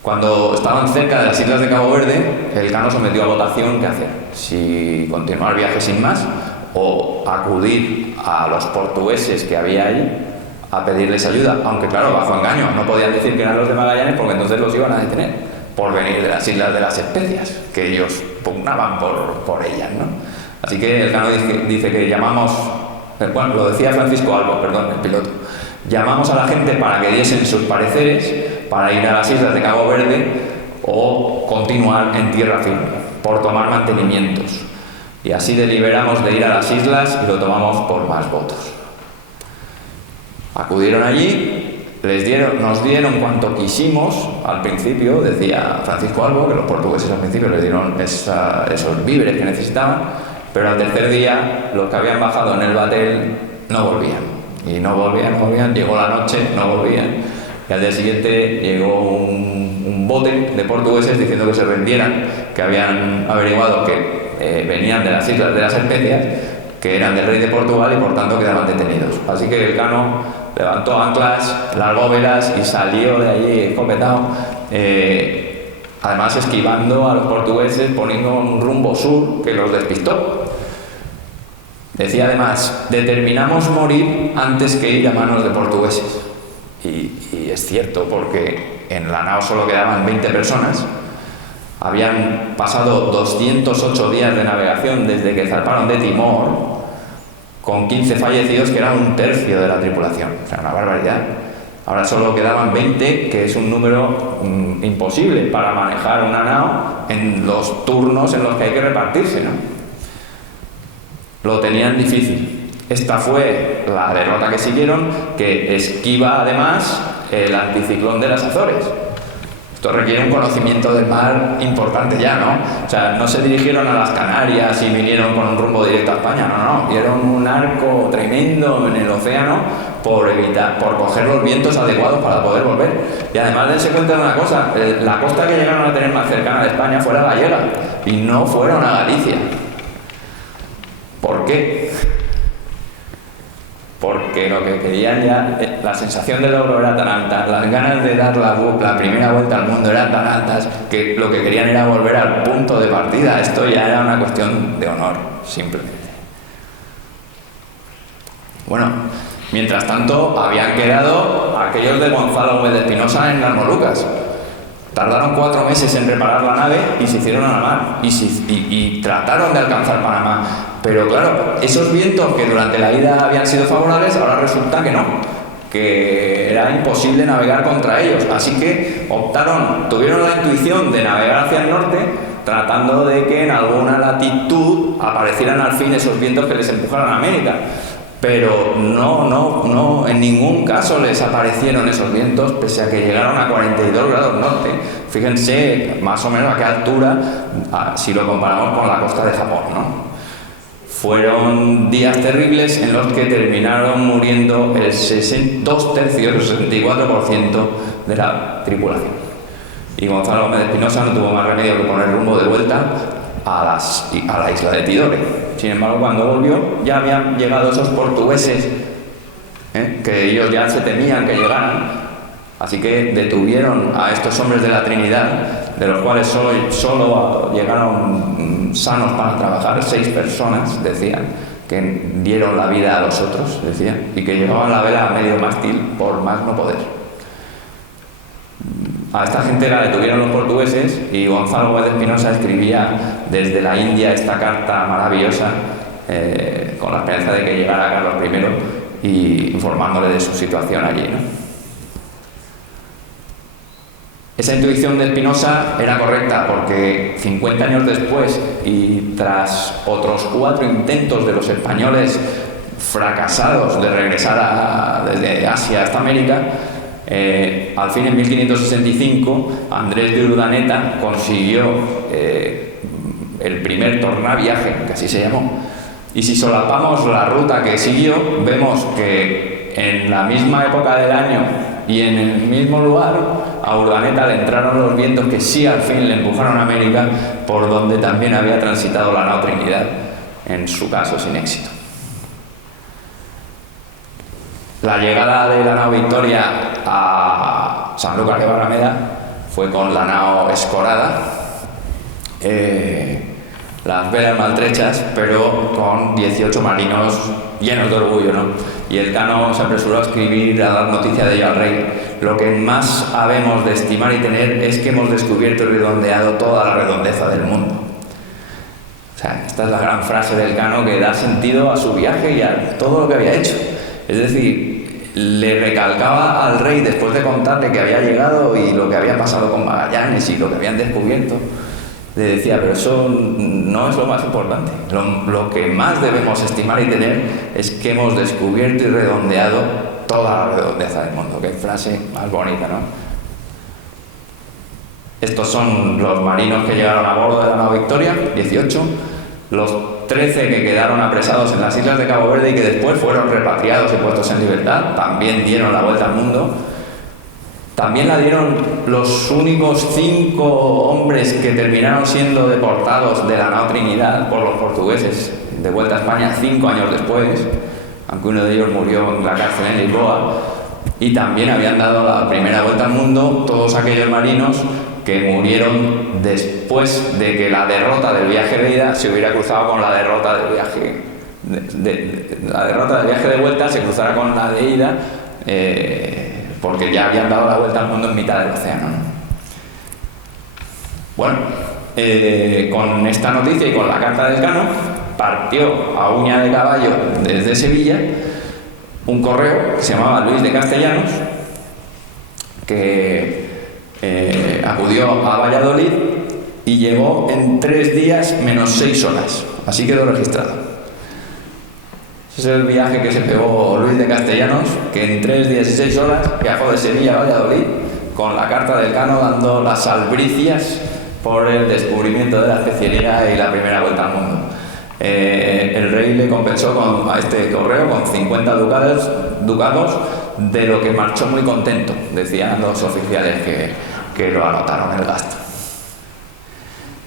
Cuando estaban cerca de las islas de Cabo Verde, el Cano sometió a votación qué hacer: si continuar el viaje sin más o acudir a los portugueses que había ahí a pedirles ayuda, aunque claro, bajo engaño, no podían decir que eran los de Magallanes porque entonces los iban a detener por venir de las Islas de las Especias, que ellos pugnaban por ellas, ¿no? Así que el Cano dice que llamamos, bueno, lo decía Francisco Albo, perdón, el piloto, llamamos a la gente para que diesen sus pareceres para ir a las islas de Cabo Verde o continuar en tierra firme, por tomar mantenimientos. Y así deliberamos de ir a las islas y lo tomamos por más votos. Acudieron allí, nos dieron cuanto quisimos al principio, decía Francisco Albo, que los portugueses al principio les dieron esos víveres que necesitaban, pero al tercer día los que habían bajado en el batel no volvían. Y no volvían, llegó la noche, no volvían. Y al día siguiente llegó un bote de portugueses diciendo que se rendieran, que habían averiguado que venían de las Islas de las Especias, que eran del rey de Portugal y por tanto quedaban detenidos. Así que el Cano levantó anclas, largó velas y salió de allí escopetado, además esquivando a los portugueses, poniendo un rumbo sur que los despistó. Decía además: determinamos morir antes que ir a manos de portugueses. Y es cierto, porque en la nao solo quedaban 20 personas, habían pasado 208 días de navegación desde que zarparon de Timor, con 15 fallecidos, que eran 1/3 de la tripulación. O sea, una barbaridad. Ahora solo quedaban 20, que es un número imposible para manejar una nao en los turnos en los que hay que repartirse, ¿no? Lo tenían difícil. Esta fue la derrota que siguieron, que esquiva además el anticiclón de las Azores. Esto requiere un conocimiento del mar importante ya, ¿no? O sea, no se dirigieron a las Canarias y vinieron con un rumbo directo a España, no. Dieron un arco tremendo en el océano por coger los vientos adecuados para poder volver. Y además dense cuenta de una cosa, la costa que llegaron a tener más cercana de España fue la gallega y no fueron a Galicia. ¿Por qué? Porque lo que querían ya, la sensación de logro era tan alta, las ganas de dar la primera vuelta al mundo eran tan altas, que lo que querían era volver al punto de partida. Esto ya era una cuestión de honor, simplemente. Bueno, mientras tanto, habían quedado aquellos de Gonzalo Gómez de Espinosa en las Molucas. Tardaron 4 meses en reparar la nave y se hicieron a la mar y trataron de alcanzar Panamá. Pero claro, esos vientos que durante la ida habían sido favorables, ahora resulta que no, que era imposible navegar contra ellos. Así que tuvieron la intuición de navegar hacia el norte, tratando de que en alguna latitud aparecieran al fin esos vientos que les empujaran a América. Pero no, en ningún caso les aparecieron esos vientos, pese a que llegaron a 42 grados norte. Fíjense más o menos a qué altura, si lo comparamos con la costa de Japón, ¿no? Fueron días terribles en los que terminaron muriendo el 2 tercios, el 64% de la tripulación. Y Gonzalo Gómez de Espinosa no tuvo más remedio que poner rumbo de vuelta a la isla de Tidore. Sin embargo, cuando volvió, ya habían llegado esos portugueses, que ellos ya se temían que llegaran. Así que detuvieron a estos hombres de la Trinidad, de los cuales solo llegaron sanos para trabajar 6 personas, decían, que dieron la vida a los otros, decían, y que llevaban la vela a medio mástil por más no poder. A esta gente la detuvieron los portugueses y Gonzalo Gómez de Espinosa escribía desde la India esta carta maravillosa con la esperanza de que llegara Carlos I y informándole de su situación allí, ¿no? Esa intuición de Espinosa era correcta porque 50 años después y tras otros 4 intentos de los españoles fracasados de regresar desde Asia hasta América, al fin en 1565 Andrés de Urdaneta consiguió el primer tornaviaje, que así se llamó, y si solapamos la ruta que siguió, vemos que en la misma época del año y en el mismo lugar a Urdaneta le entraron los vientos que sí al fin le empujaron a América, por donde también había transitado la nao Trinidad, en su caso sin éxito. La llegada de la nao Victoria a Sanlúcar de Barrameda fue con la nao Escorada, las velas maltrechas, pero con 18 marinos llenos de orgullo, ¿no? Y el Cano se apresuró a escribir, a dar noticia de ello al rey. Lo que más habemos de estimar y tener es que hemos descubierto y redondeado toda la redondeza del mundo. O sea, esta es la gran frase del Cano que da sentido a su viaje y a todo lo que había hecho. Es decir, le recalcaba al rey, después de contarle que había llegado y lo que había pasado con Magallanes y lo que habían descubierto, le decía, pero eso no es lo más importante. Lo que más debemos estimar y tener es que hemos descubierto y redondeado toda la redondeza del mundo. Qué frase más bonita, ¿no? Estos son los marinos que llegaron a bordo de la nao Victoria, 18, los 13 que quedaron apresados en las islas de Cabo Verde y que después fueron repatriados y puestos en libertad, también dieron la vuelta al mundo. También la dieron los únicos 5 hombres que terminaron siendo deportados de la nao Trinidad por los portugueses de vuelta a España 5 años después, aunque uno de ellos murió en la cárcel en Lisboa. Y también habían dado la primera vuelta al mundo todos aquellos marinos que murieron después de que la derrota del viaje de ida se hubiera cruzado con la derrota del viaje la derrota del viaje de vuelta se cruzara con la de ida, porque ya habían dado la vuelta al mundo en mitad del océano, ¿no? Bueno, con esta noticia y con la carta del Cano, partió a uña de caballo desde Sevilla un correo que se llamaba Luis de Castellanos, que acudió a Valladolid y llegó en 3 días menos 6 horas. Así quedó registrado. Ese es el viaje que se pegó Luis de Castellanos, que en 3 días y 6 horas viajó de Sevilla a Valladolid con la carta del Cano dando las albricias por el descubrimiento de la especialidad y la primera vuelta al mundo. el rey le compensó a este correo con 50 ducados, de lo que marchó muy contento, decían los oficiales que lo anotaron el gasto.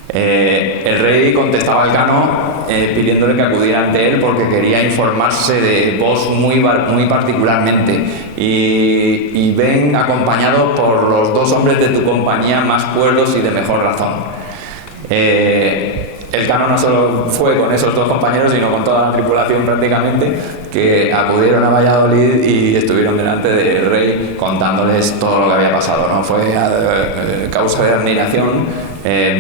El rey contestaba al Cano pidiéndole que acudiera ante él porque quería informarse de vos muy particularmente, y ven acompañado por los 2 hombres de tu compañía más cuerdos y de mejor razón. El Cano no solo fue con esos 2 compañeros, sino con toda la tripulación prácticamente, que acudieron a Valladolid y estuvieron delante del rey contándoles todo lo que había pasado, ¿no? Fue causa de admiración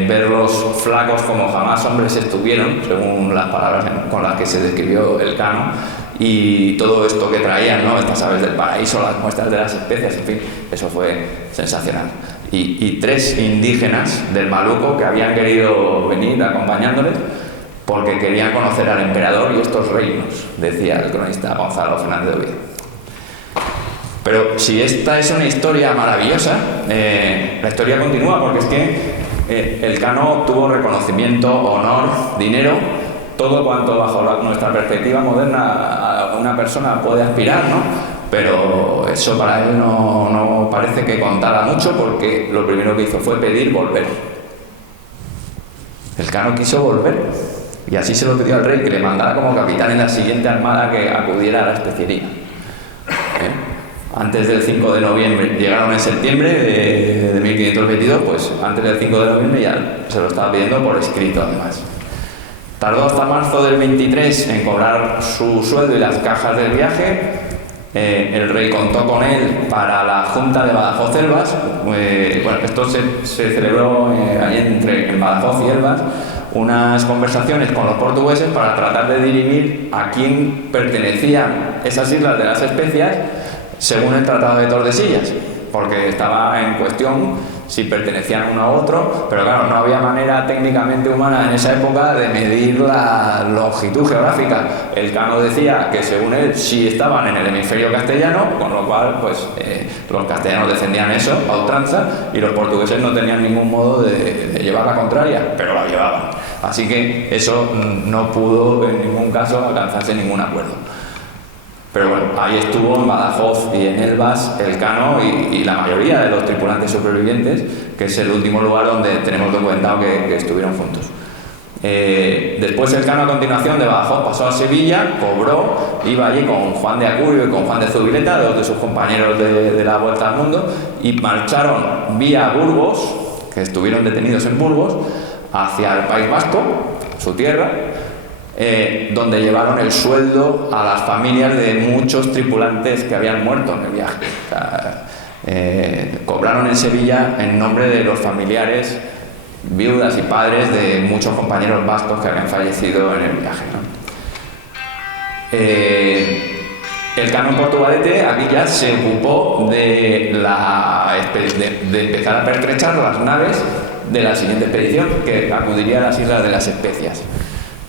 verlos flacos como jamás hombres estuvieron, según las palabras con las que se describió el Cano, y todo esto que traían, ¿no? Estas aves del paraíso, las muestras de las especias, en fin, eso fue sensacional. Y 3 indígenas del Maluco que habían querido venir acompañándoles porque querían conocer al emperador y estos reinos, decía el cronista Gonzalo Fernández de Oviedo. Pero si esta es una historia maravillosa, la historia continúa, porque es que el Cano obtuvo reconocimiento, honor, dinero, todo cuanto bajo nuestra perspectiva moderna a una persona puede aspirar, ¿no? Pero eso para él no parece que contara mucho, porque lo primero que hizo fue pedir volver. El Cano quiso volver, y así se lo pidió al rey, que le mandara como capitán en la siguiente armada que acudiera a la especiería. Antes del 5 de noviembre, llegaron en septiembre de 1522, pues antes del 5 de noviembre ya se lo estaba pidiendo por escrito, además. Tardó hasta marzo del 23 en cobrar su sueldo y las cajas del viaje. El rey contó con él para la Junta de Badajoz-Elvas. Bueno, esto se celebró ahí en Badajoz y Elvas, unas conversaciones con los portugueses para tratar de dirimir a quién pertenecían esas islas de las Especias según el Tratado de Tordesillas, porque estaba en cuestión si pertenecían uno a otro, pero claro, no había manera técnicamente humana en esa época de medir la longitud geográfica. El Cano decía que según él sí estaban en el hemisferio castellano, con lo cual pues los castellanos defendían eso a ultranza y los portugueses no tenían ningún modo de llevar la contraria, pero la llevaban. Así que eso no pudo en ningún caso alcanzarse ningún acuerdo. Pero bueno, ahí estuvo en Badajoz y en Elvas el Cano y la mayoría de los tripulantes supervivientes, que es el último lugar donde tenemos documentado que estuvieron juntos. Después el Cano, a continuación de Badajoz, pasó a Sevilla, cobró, iba allí con Juan de Acurio y con Juan de Zubileta, 2 de sus compañeros de la Vuelta al Mundo, y marcharon vía Burgos, que estuvieron detenidos en Burgos, hacia el País Vasco, su tierra, donde llevaron el sueldo a las familias de muchos tripulantes que habían muerto en el viaje. O sea, cobraron en Sevilla en nombre de los familiares, viudas y padres de muchos compañeros vascos que habían fallecido en el viaje, ¿no? El Cano en Portugalete aquí ya se ocupó de empezar a pertrechar las naves de la siguiente expedición, que acudiría a las Islas de las Especias.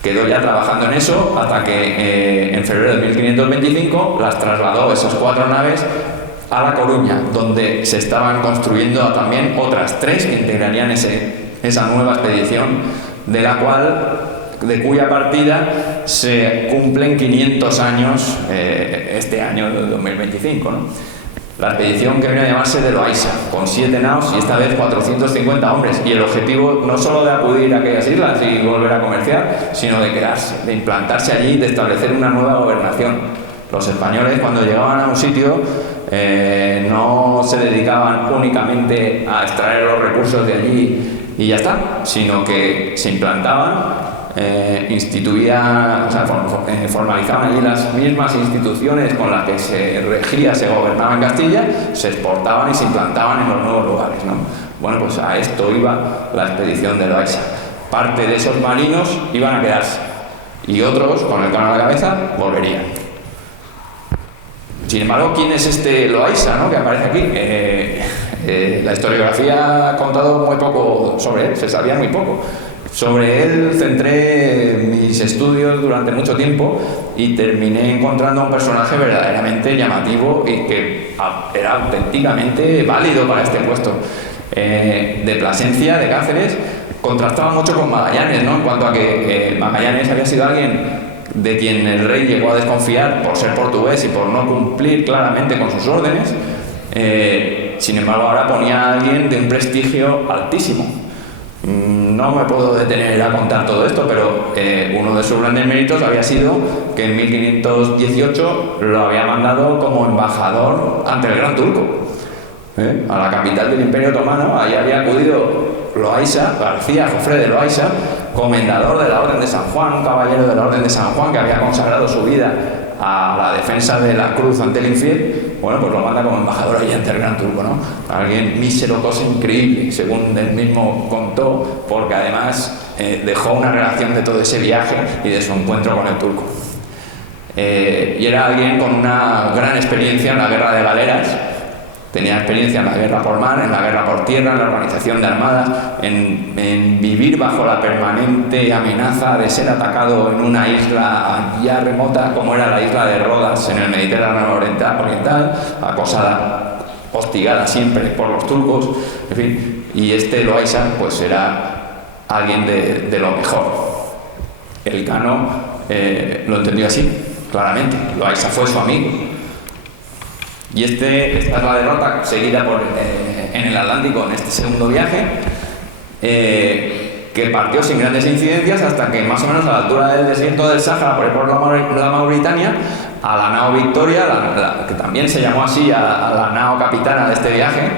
Quedó ya trabajando en eso hasta que en febrero de 1525 las trasladó, esas 4 naves, a La Coruña, donde se estaban construyendo también otras 3 que integrarían esa nueva expedición, de cuya partida se cumplen 500 años este año del 2025, ¿no? La expedición, que viene a llamarse de Loaysa, con 7 naos y esta vez 450 hombres, y el objetivo no solo de acudir a aquellas islas y volver a comerciar, sino de quedarse, de implantarse allí, de establecer una nueva gobernación. Los españoles, cuando llegaban a un sitio, no se dedicaban únicamente a extraer los recursos de allí y ya está, sino que se implantaban, formalizaban allí las mismas instituciones con las que se regía, se gobernaba en Castilla, se exportaban y se implantaban en los nuevos lugares, ¿no? Bueno, pues a esto iba la expedición de Loaysa. Parte de esos marinos iban a quedarse y otros, con el Cano a la cabeza, volverían. Sin embargo, ¿quién es este Loaysa, ¿no?, que aparece aquí? La historiografía ha contado muy poco sobre él, se sabía muy poco. Sobre él centré mis estudios durante mucho tiempo y terminé encontrando un personaje verdaderamente llamativo y que era auténticamente válido para este puesto. De Plasencia, de Cáceres, contrastaba mucho con Magallanes, ¿no? En cuanto a que Magallanes había sido alguien de quien el rey llegó a desconfiar por ser portugués y por no cumplir claramente con sus órdenes. Sin embargo, ahora ponía a alguien de un prestigio altísimo. No me puedo detener a contar todo esto, pero uno de sus grandes méritos había sido que en 1518 lo había mandado como embajador ante el Gran Turco, a la capital del Imperio Otomano. Ahí había acudido Loaysa, García Jofré de Loaysa, comendador de la Orden de San Juan, caballero de la Orden de San Juan, que había consagrado su vida a la defensa de la cruz ante el infiel. Bueno, pues lo manda como embajador ahí ante el Gran Turco, ¿no? Alguien mísero, cosa increíble, según él mismo contó, porque además dejó una relación de todo ese viaje y de su encuentro con el turco. Y era alguien con una gran experiencia en la guerra de galeras. Tenía experiencia en la guerra por mar, en la guerra por tierra, en la organización de armadas, en vivir bajo la permanente amenaza de ser atacado en una isla ya remota como era la isla de Rodas en el Mediterráneo oriental, acosada, hostigada siempre por los turcos, en fin. Y este Loaysa pues era alguien de lo mejor. El Cano lo entendió así, claramente. Loaysa fue su amigo. Y esta es la derrota seguida en el Atlántico en este segundo viaje, que partió sin grandes incidencias hasta que más o menos a la altura del desierto del Sáhara, por ahí por la Mauritania, a la nao Victoria, que también se llamó así a la nao capitana de este viaje.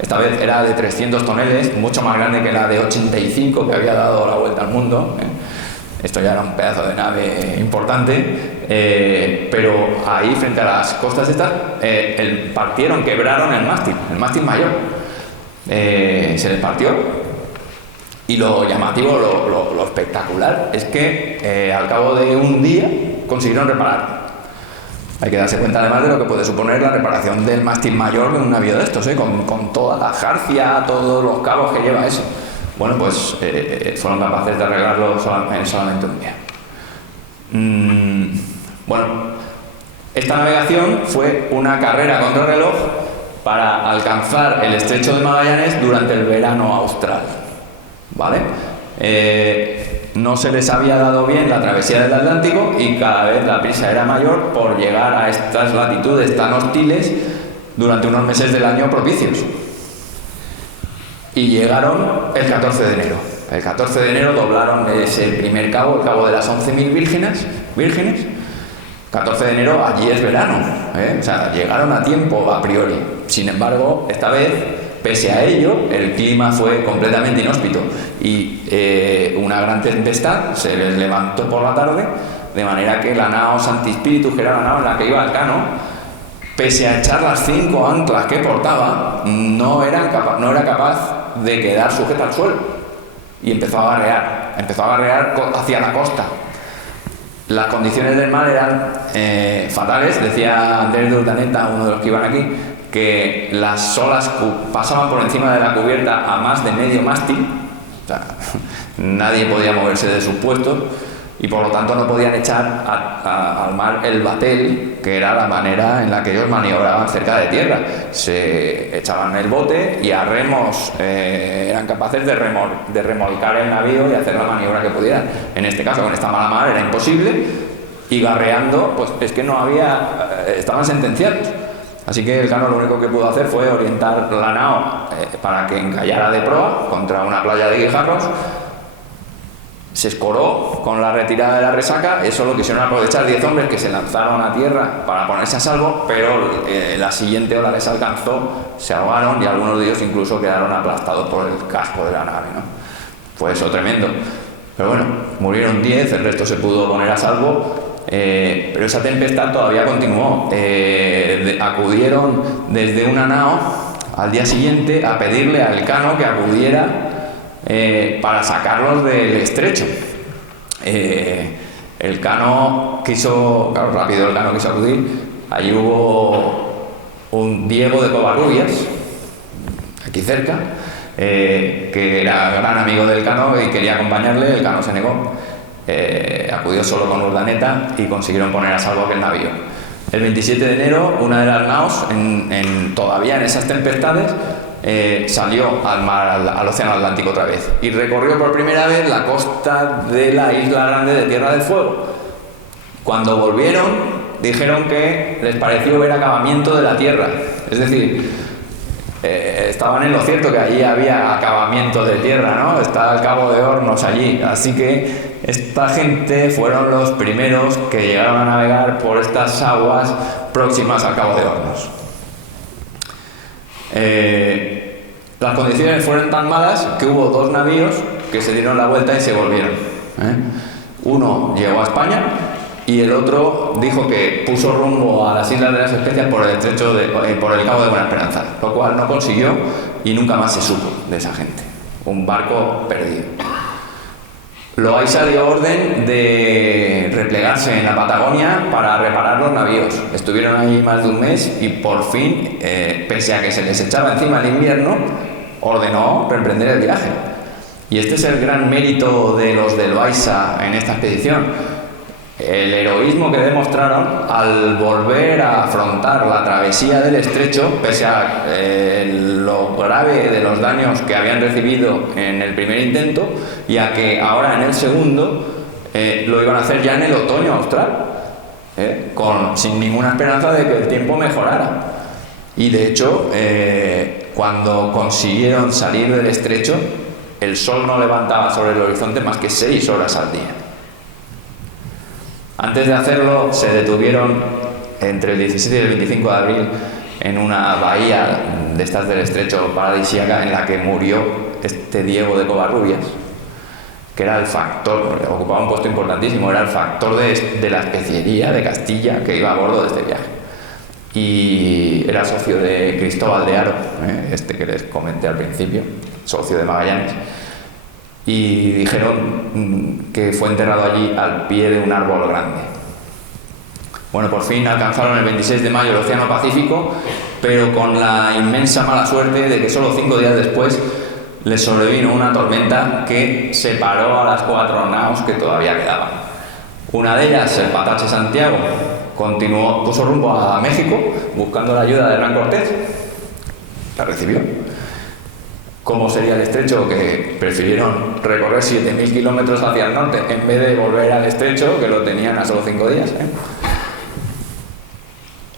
Esta vez era de 300 toneles, mucho más grande que la de 85 que había dado la vuelta al mundo. Esto ya era un pedazo de nave importante, pero ahí frente a las costas estas quebraron el mástil mayor. Se les partió. Y lo llamativo, lo espectacular, es que al cabo de un día consiguieron repararlo. Hay que darse cuenta además de lo que puede suponer la reparación del mástil mayor de un navío de estos, con toda la jarcia, todos los cabos que lleva eso. Bueno, pues fueron capaces de arreglarlo en solamente un día. Bueno, esta navegación fue una carrera contra el reloj para alcanzar el estrecho de Magallanes durante el verano austral, ¿vale? No se les había dado bien la travesía del Atlántico y cada vez la prisa era mayor por llegar a estas latitudes tan hostiles durante unos meses del año propicios. Y llegaron el 14 de enero. El 14 de enero doblaron ese primer cabo, el cabo de las 11.000 vírgenes. 14 de enero, allí es verano, O sea, llegaron a tiempo a priori. Sin embargo, esta vez, pese a ello, el clima fue completamente inhóspito. Y una gran tempestad se les levantó por la tarde, de manera que la nao Santi Spiritus, que era la nao en la que iba el Cano, pese a echar las 5 anclas que portaba, no era capaz de quedar sujeta al suelo y empezó a garrear hacia la costa. Las condiciones del mar eran fatales. Decía Andrés de Urdaneta, uno de los que iban aquí, que las olas pasaban por encima de la cubierta a más de medio mástil. O sea, nadie podía moverse de sus puestos y por lo tanto no podían echar al mar el batel, que era la manera en la que ellos maniobraban cerca de tierra. Se echaban el bote y a remos eran capaces de remolcar el navío y hacer la maniobra que pudieran. En este caso, con esta mala mar era imposible, y garreando, pues es que no había, estaban sentenciados. Así que el Cano lo único que pudo hacer fue orientar la nao para que encallara de proa contra una playa de guijarros. Se escoró con la retirada de la resaca. Eso lo quisieron aprovechar 10 hombres que se lanzaron a tierra para ponerse a salvo, pero la siguiente ola les alcanzó, se ahogaron y algunos de ellos incluso quedaron aplastados por el casco de la nave, ¿no? Fue eso tremendo. Pero bueno, murieron 10, el resto se pudo poner a salvo, pero esa tempestad todavía continuó. Acudieron desde una nao al día siguiente a pedirle al Cano que acudiera para sacarlos del estrecho. El Cano quiso, claro, rápido el Cano quiso acudir. Allí hubo un Diego de Covarrubias, aquí cerca, que era gran amigo del Cano y quería acompañarle. El Cano se negó, acudió solo con Urdaneta y consiguieron poner a salvo aquel navío. El 27 de enero, una de las naos, todavía en esas tempestades, salió al Océano Atlántico otra vez y recorrió por primera vez la costa de la isla grande de Tierra del Fuego. Cuando volvieron, dijeron que les pareció ver acabamiento de la Tierra, es decir, estaban en lo cierto que allí había acabamiento de tierra, ¿no? Está el Cabo de Hornos allí, así que esta gente fueron los primeros que llegaron a navegar por estas aguas próximas al Cabo de Hornos. Las condiciones fueron tan malas que hubo 2 navíos que se dieron la vuelta y se volvieron. Uno llegó a España y el otro dijo que puso rumbo a las Islas de las Especias por el estrecho por el Cabo de Buena Esperanza, lo cual no consiguió y nunca más se supo de esa gente. Un barco perdido. Loaysa dio orden de replegarse en la Patagonia para reparar los navíos. Estuvieron ahí más de un mes y por fin, pese a que se les echaba encima el invierno, ordenó reemprender el viaje. Y este es el gran mérito de los de Loaysa en esta expedición. El heroísmo que demostraron al volver a afrontar la travesía del estrecho, pese a lo grave de los daños que habían recibido en el primer intento, y a que ahora en el segundo lo iban a hacer ya en el otoño austral, sin ninguna esperanza de que el tiempo mejorara. Y de hecho, cuando consiguieron salir del estrecho, el sol no levantaba sobre el horizonte más que 6 horas al día. Antes de hacerlo, se detuvieron entre el 17 y el 25 de abril en una bahía de estas del estrecho paradisíaca en la que murió este Diego de Covarrubias, que era el factor, ocupaba un puesto importantísimo, era el factor de la especiería de Castilla que iba a bordo de este viaje. Y era socio de Cristóbal de Haro, este que les comenté al principio, socio de Magallanes. Y dijeron que fue enterrado allí al pie de un árbol grande. Bueno, por fin alcanzaron el 26 de mayo el Océano Pacífico, pero con la inmensa mala suerte de que solo 5 días después les sobrevino una tormenta que separó a las 4 naos que todavía quedaban. Una de ellas, el Patache Santiago, puso rumbo a México buscando la ayuda de Hernán Cortés. La recibió. ¿Cómo sería el estrecho? Que prefirieron recorrer 7.000 kilómetros hacia el norte en vez de volver al estrecho, que lo tenían a solo 5 días.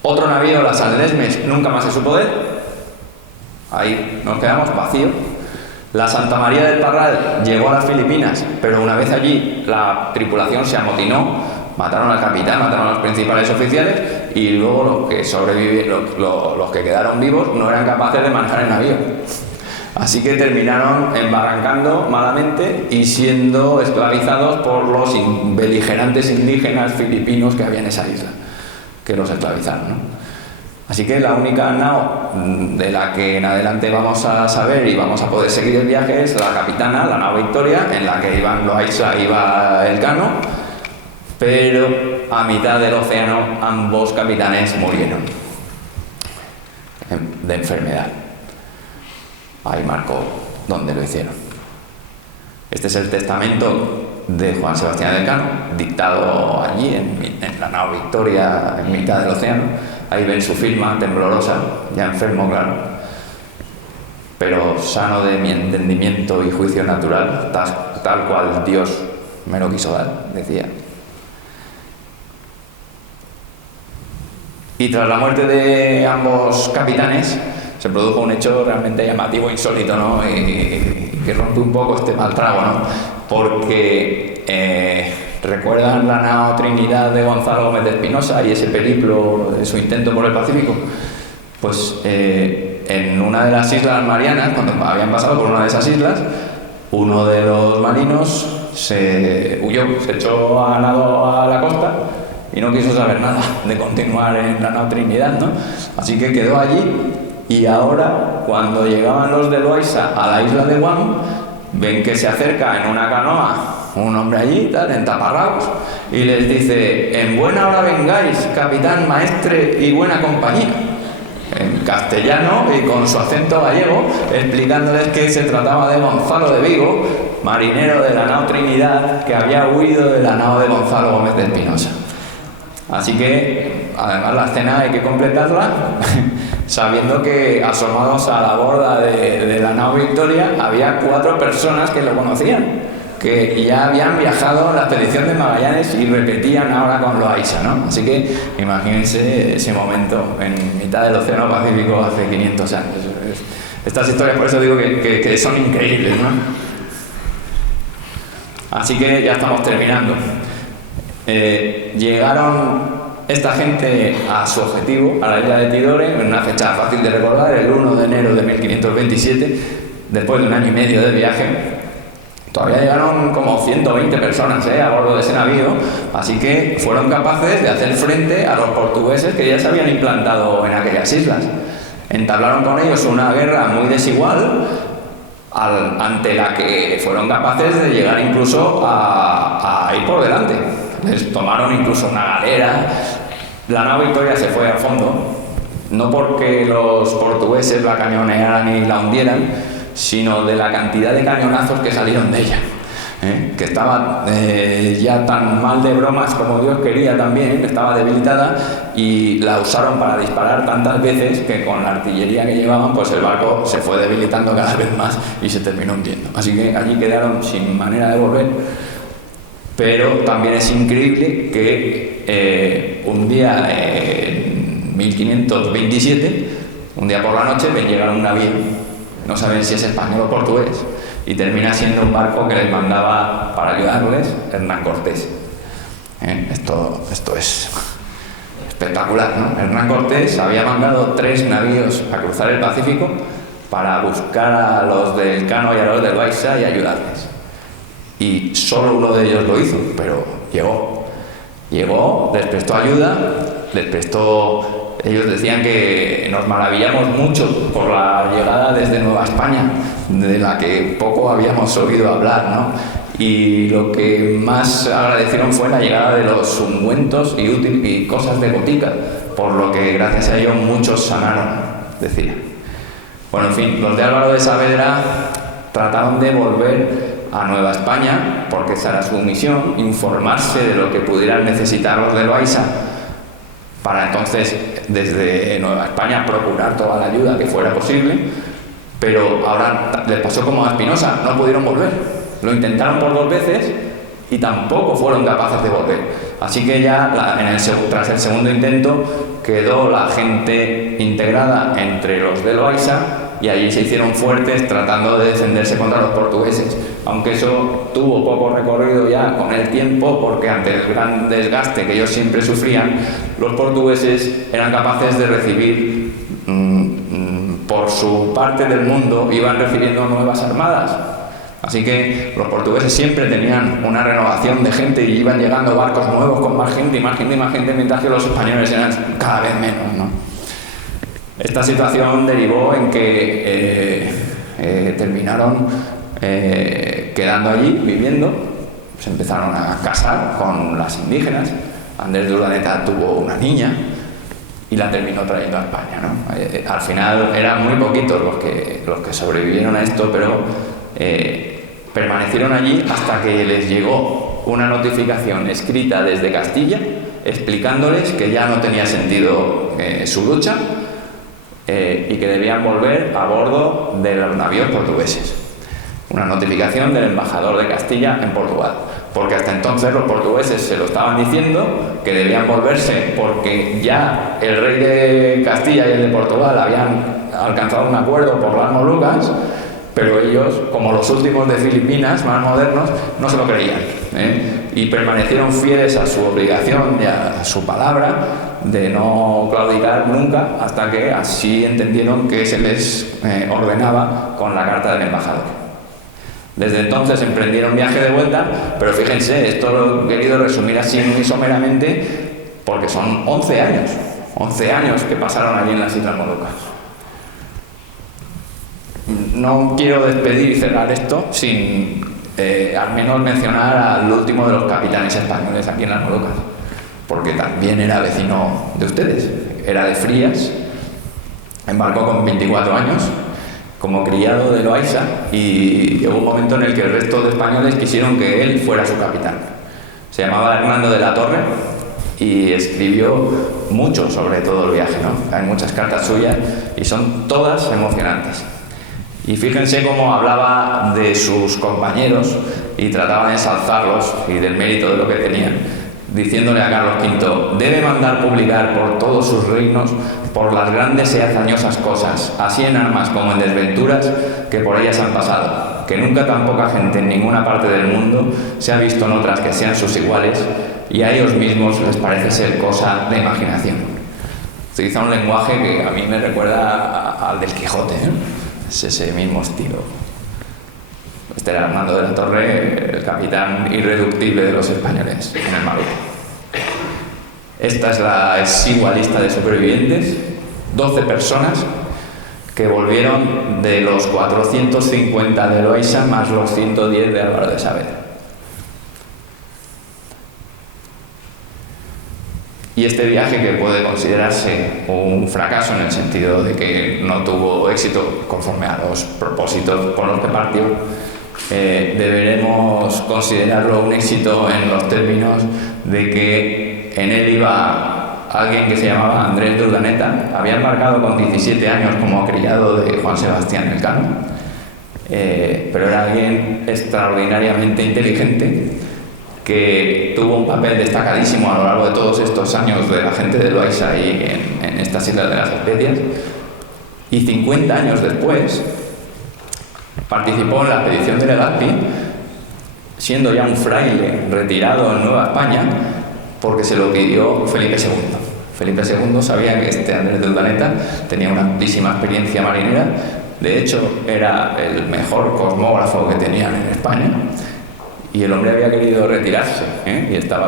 Otro navío, la San Lesmes, nunca más se supo de él. Ahí nos quedamos, vacío. La Santa María del Parral llegó a las Filipinas, pero una vez allí la tripulación se amotinó, mataron al capitán, mataron a los principales oficiales y luego los que sobrevivieron, los que quedaron vivos no eran capaces de manejar el navío. Así que terminaron embarrancando malamente y siendo esclavizados por los beligerantes indígenas filipinos que había en esa isla, que los esclavizaron, ¿no? Así que la única nao de la que en adelante vamos a saber y vamos a poder seguir el viaje es la capitana, la nao Victoria, en la que iban Loaysa, iba Elcano, pero a mitad del océano ambos capitanes murieron de enfermedad. Ahí marcó dónde lo hicieron. Este es el testamento de Juan Sebastián Elcano, dictado allí en la nao Victoria, en mitad del océano. Ahí ven su firma temblorosa, ya enfermo, claro, pero sano de mi entendimiento y juicio natural, tal cual Dios me lo quiso dar, decía. Y tras la muerte de ambos capitanes, se produjo un hecho realmente llamativo, insólito, ¿no? Y que rompe un poco este mal trago, ¿no? Porque ¿recuerdan la nao Trinidad de Gonzalo Gómez de Espinosa y ese periplo de su intento por el Pacífico? Pues en una de las Islas Marianas, cuando habían pasado por una de esas islas, uno de los marinos se huyó, se echó a nado a la costa y no quiso saber nada de continuar en la nao Trinidad, ¿no? Así que quedó allí. Y ahora, cuando llegaban los de Loaysa a la isla de Guam, ven que se acerca en una canoa un hombre allí, tal, en taparrabos, y les dice: en buena hora vengáis, capitán, maestre y buena compañía. En castellano y con su acento gallego, explicándoles que se trataba de Gonzalo de Vigo, marinero de la nao Trinidad, que había huido de la nao de Gonzalo Gómez de Espinosa. Así que, además, la escena hay que completarla sabiendo que asomados a la borda de la nao Victoria había 4 personas que lo conocían, que ya habían viajado en la expedición de Magallanes y repetían ahora con Loaysa, ¿no? Así que imagínense ese momento en mitad del Océano Pacífico hace 500 años. Estas historias, por eso digo que son increíbles, ¿no? Así que ya estamos terminando. Llegaron esta gente a su objetivo, a la isla de Tidore, en una fecha fácil de recordar, el 1 de enero de 1527, después de un año y medio de viaje. Todavía llegaron como 120 personas a bordo de ese navío, así que fueron capaces de hacer frente a los portugueses que ya se habían implantado en aquellas islas. Entablaron con ellos una guerra muy desigual, ante la que fueron capaces de llegar incluso a ir por delante. Les tomaron incluso una galera. La nao Victoria se fue a fondo, no porque los portugueses la cañonearan y la hundieran, sino de la cantidad de cañonazos que salieron de ella, que estaba ya tan mal de bromas como Dios quería también, estaba debilitada, y la usaron para disparar tantas veces que con la artillería que llevaban, pues el barco se fue debilitando cada vez más y se terminó hundiendo. Así que allí quedaron sin manera de volver. Pero también es increíble que un día en 1527, un día por la noche, ven llegar un navío. No saben si es español o portugués, y termina siendo un barco que les mandaba para ayudarles Hernán Cortés. Esto es espectacular, ¿no? Hernán Cortés había mandado 3 navíos a cruzar el Pacífico para buscar a los del Cano y a los del Loaysa y ayudarles. Y solo uno de ellos lo hizo, pero llegó, les prestó ayuda, les prestó. Ellos decían que nos maravillamos mucho por la llegada desde Nueva España, de la que poco habíamos oído hablar, ¿no? Y lo que más agradecieron fue la llegada de los ungüentos y cosas de botica, por lo que gracias a ello muchos sanaron, decía. Bueno, en fin, los de Álvaro de Saavedra trataron de volver a Nueva España, porque esa era su misión, informarse de lo que pudieran necesitar los de Loaysa, para entonces desde Nueva España procurar toda la ayuda que fuera posible. Pero ahora les pasó como a Espinosa, no pudieron volver. Lo intentaron por 2 veces y tampoco fueron capaces de volver. Así que ya tras el segundo intento quedó la gente integrada entre los de Loaysa, y allí se hicieron fuertes tratando de defenderse contra los portugueses, aunque eso tuvo poco recorrido ya con el tiempo, porque ante el gran desgaste que ellos siempre sufrían, los portugueses eran capaces de recibir por su parte del mundo, iban recibiendo nuevas armadas. Así que los portugueses siempre tenían una renovación de gente y iban llegando barcos nuevos con más gente y más gente y más gente, mientras que los españoles eran cada vez menos, ¿no? Esta situación derivó en que terminaron quedando allí, viviendo. Se empezaron a casar con las indígenas. Andrés de Urdaneta tuvo una niña y la terminó trayendo a España, ¿no? Al final eran muy poquitos los que sobrevivieron a esto, pero permanecieron allí hasta que les llegó una notificación escrita desde Castilla explicándoles que ya no tenía sentido su lucha, y que debían volver a bordo de los navíos portugueses. Una notificación del embajador de Castilla en Portugal, porque hasta entonces los portugueses se lo estaban diciendo que debían volverse porque ya el rey de Castilla y el de Portugal habían alcanzado un acuerdo por las Molucas, pero ellos, como los últimos de Filipinas más modernos, no se lo creían, y permanecieron fieles a su obligación y a su palabra de no claudicar nunca, hasta que así entendieron que se les ordenaba con la carta del embajador. Desde entonces emprendieron viaje de vuelta, pero fíjense, esto lo he querido resumir así muy someramente porque son 11 años que pasaron allí en las Islas Molucas. No quiero despedir y cerrar esto sin al menos mencionar al último de los capitanes españoles aquí en las Molucas, porque también era vecino de ustedes, era de Frías, embarcó con 24 años como criado de Loaysa, y llegó un momento en el que el resto de españoles quisieron que él fuera su capitán. Se llamaba Hernando de la Torre y escribió mucho sobre todo el viaje, ¿no? Hay muchas cartas suyas y son todas emocionantes. Y fíjense cómo hablaba de sus compañeros y trataba de ensalzarlos y del mérito de lo que tenían, diciéndole a Carlos V: debe mandar publicar por todos sus reinos, por las grandes y hazañosas cosas, así en armas como en desventuras, que por ellas han pasado, que nunca tan poca gente en ninguna parte del mundo se ha visto en otras que sean sus iguales, y a ellos mismos les parece ser cosa de imaginación. Utiliza un lenguaje que a mí me recuerda al del Quijote, ¿eh? Es ese mismo estilo. Este era Hernando de la Torre, el capitán irreductible de los españoles en el Maluco. Esta es la exigua lista de supervivientes, 12 personas que volvieron de los 450 de Loaysa más los 110 de Álvaro de Saavedra. Y este viaje, que puede considerarse un fracaso en el sentido de que no tuvo éxito conforme a los propósitos por los que partió, deberemos considerarlo un éxito en los términos de que en él iba alguien que se llamaba Andrés de Urdaneta. Había embarcado con 17 años como criado de Juan Sebastián Elcano, pero era alguien extraordinariamente inteligente, que tuvo un papel destacadísimo a lo largo de todos estos años de la gente de Loaysa y en estas Islas de las Especias, y 50 años después participó en la expedición de Legazpi, siendo ya un fraile retirado en Nueva España, porque se lo pidió Felipe II. Felipe II sabía que este Andrés de Urdaneta tenía una amplísima experiencia marinera, de hecho era el mejor cosmógrafo que tenían en España, y el hombre había querido retirarse, y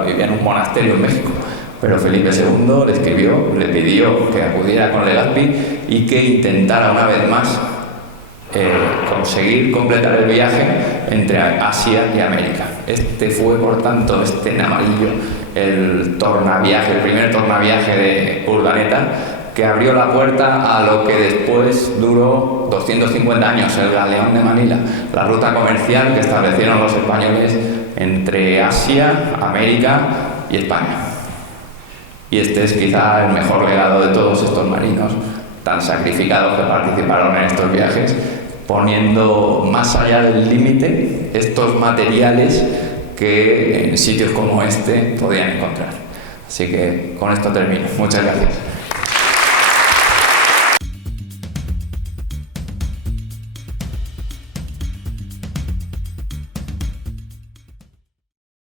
vivía en un monasterio en México. Pero Felipe II le escribió, le pidió que acudiera con Legazpi y que intentara una vez más conseguir completar el viaje entre Asia y América. Este fue, por tanto, en amarillo, el primer tornaviaje de Urdaneta, que abrió la puerta a lo que después duró 250 años, el Galeón de Manila, la ruta comercial que establecieron los españoles entre Asia, América y España. Y este es quizá el mejor legado de todos estos marinos tan sacrificados que participaron en estos viajes, poniendo más allá del límite estos materiales que en sitios como este podían encontrar. Así que con esto termino. Muchas gracias.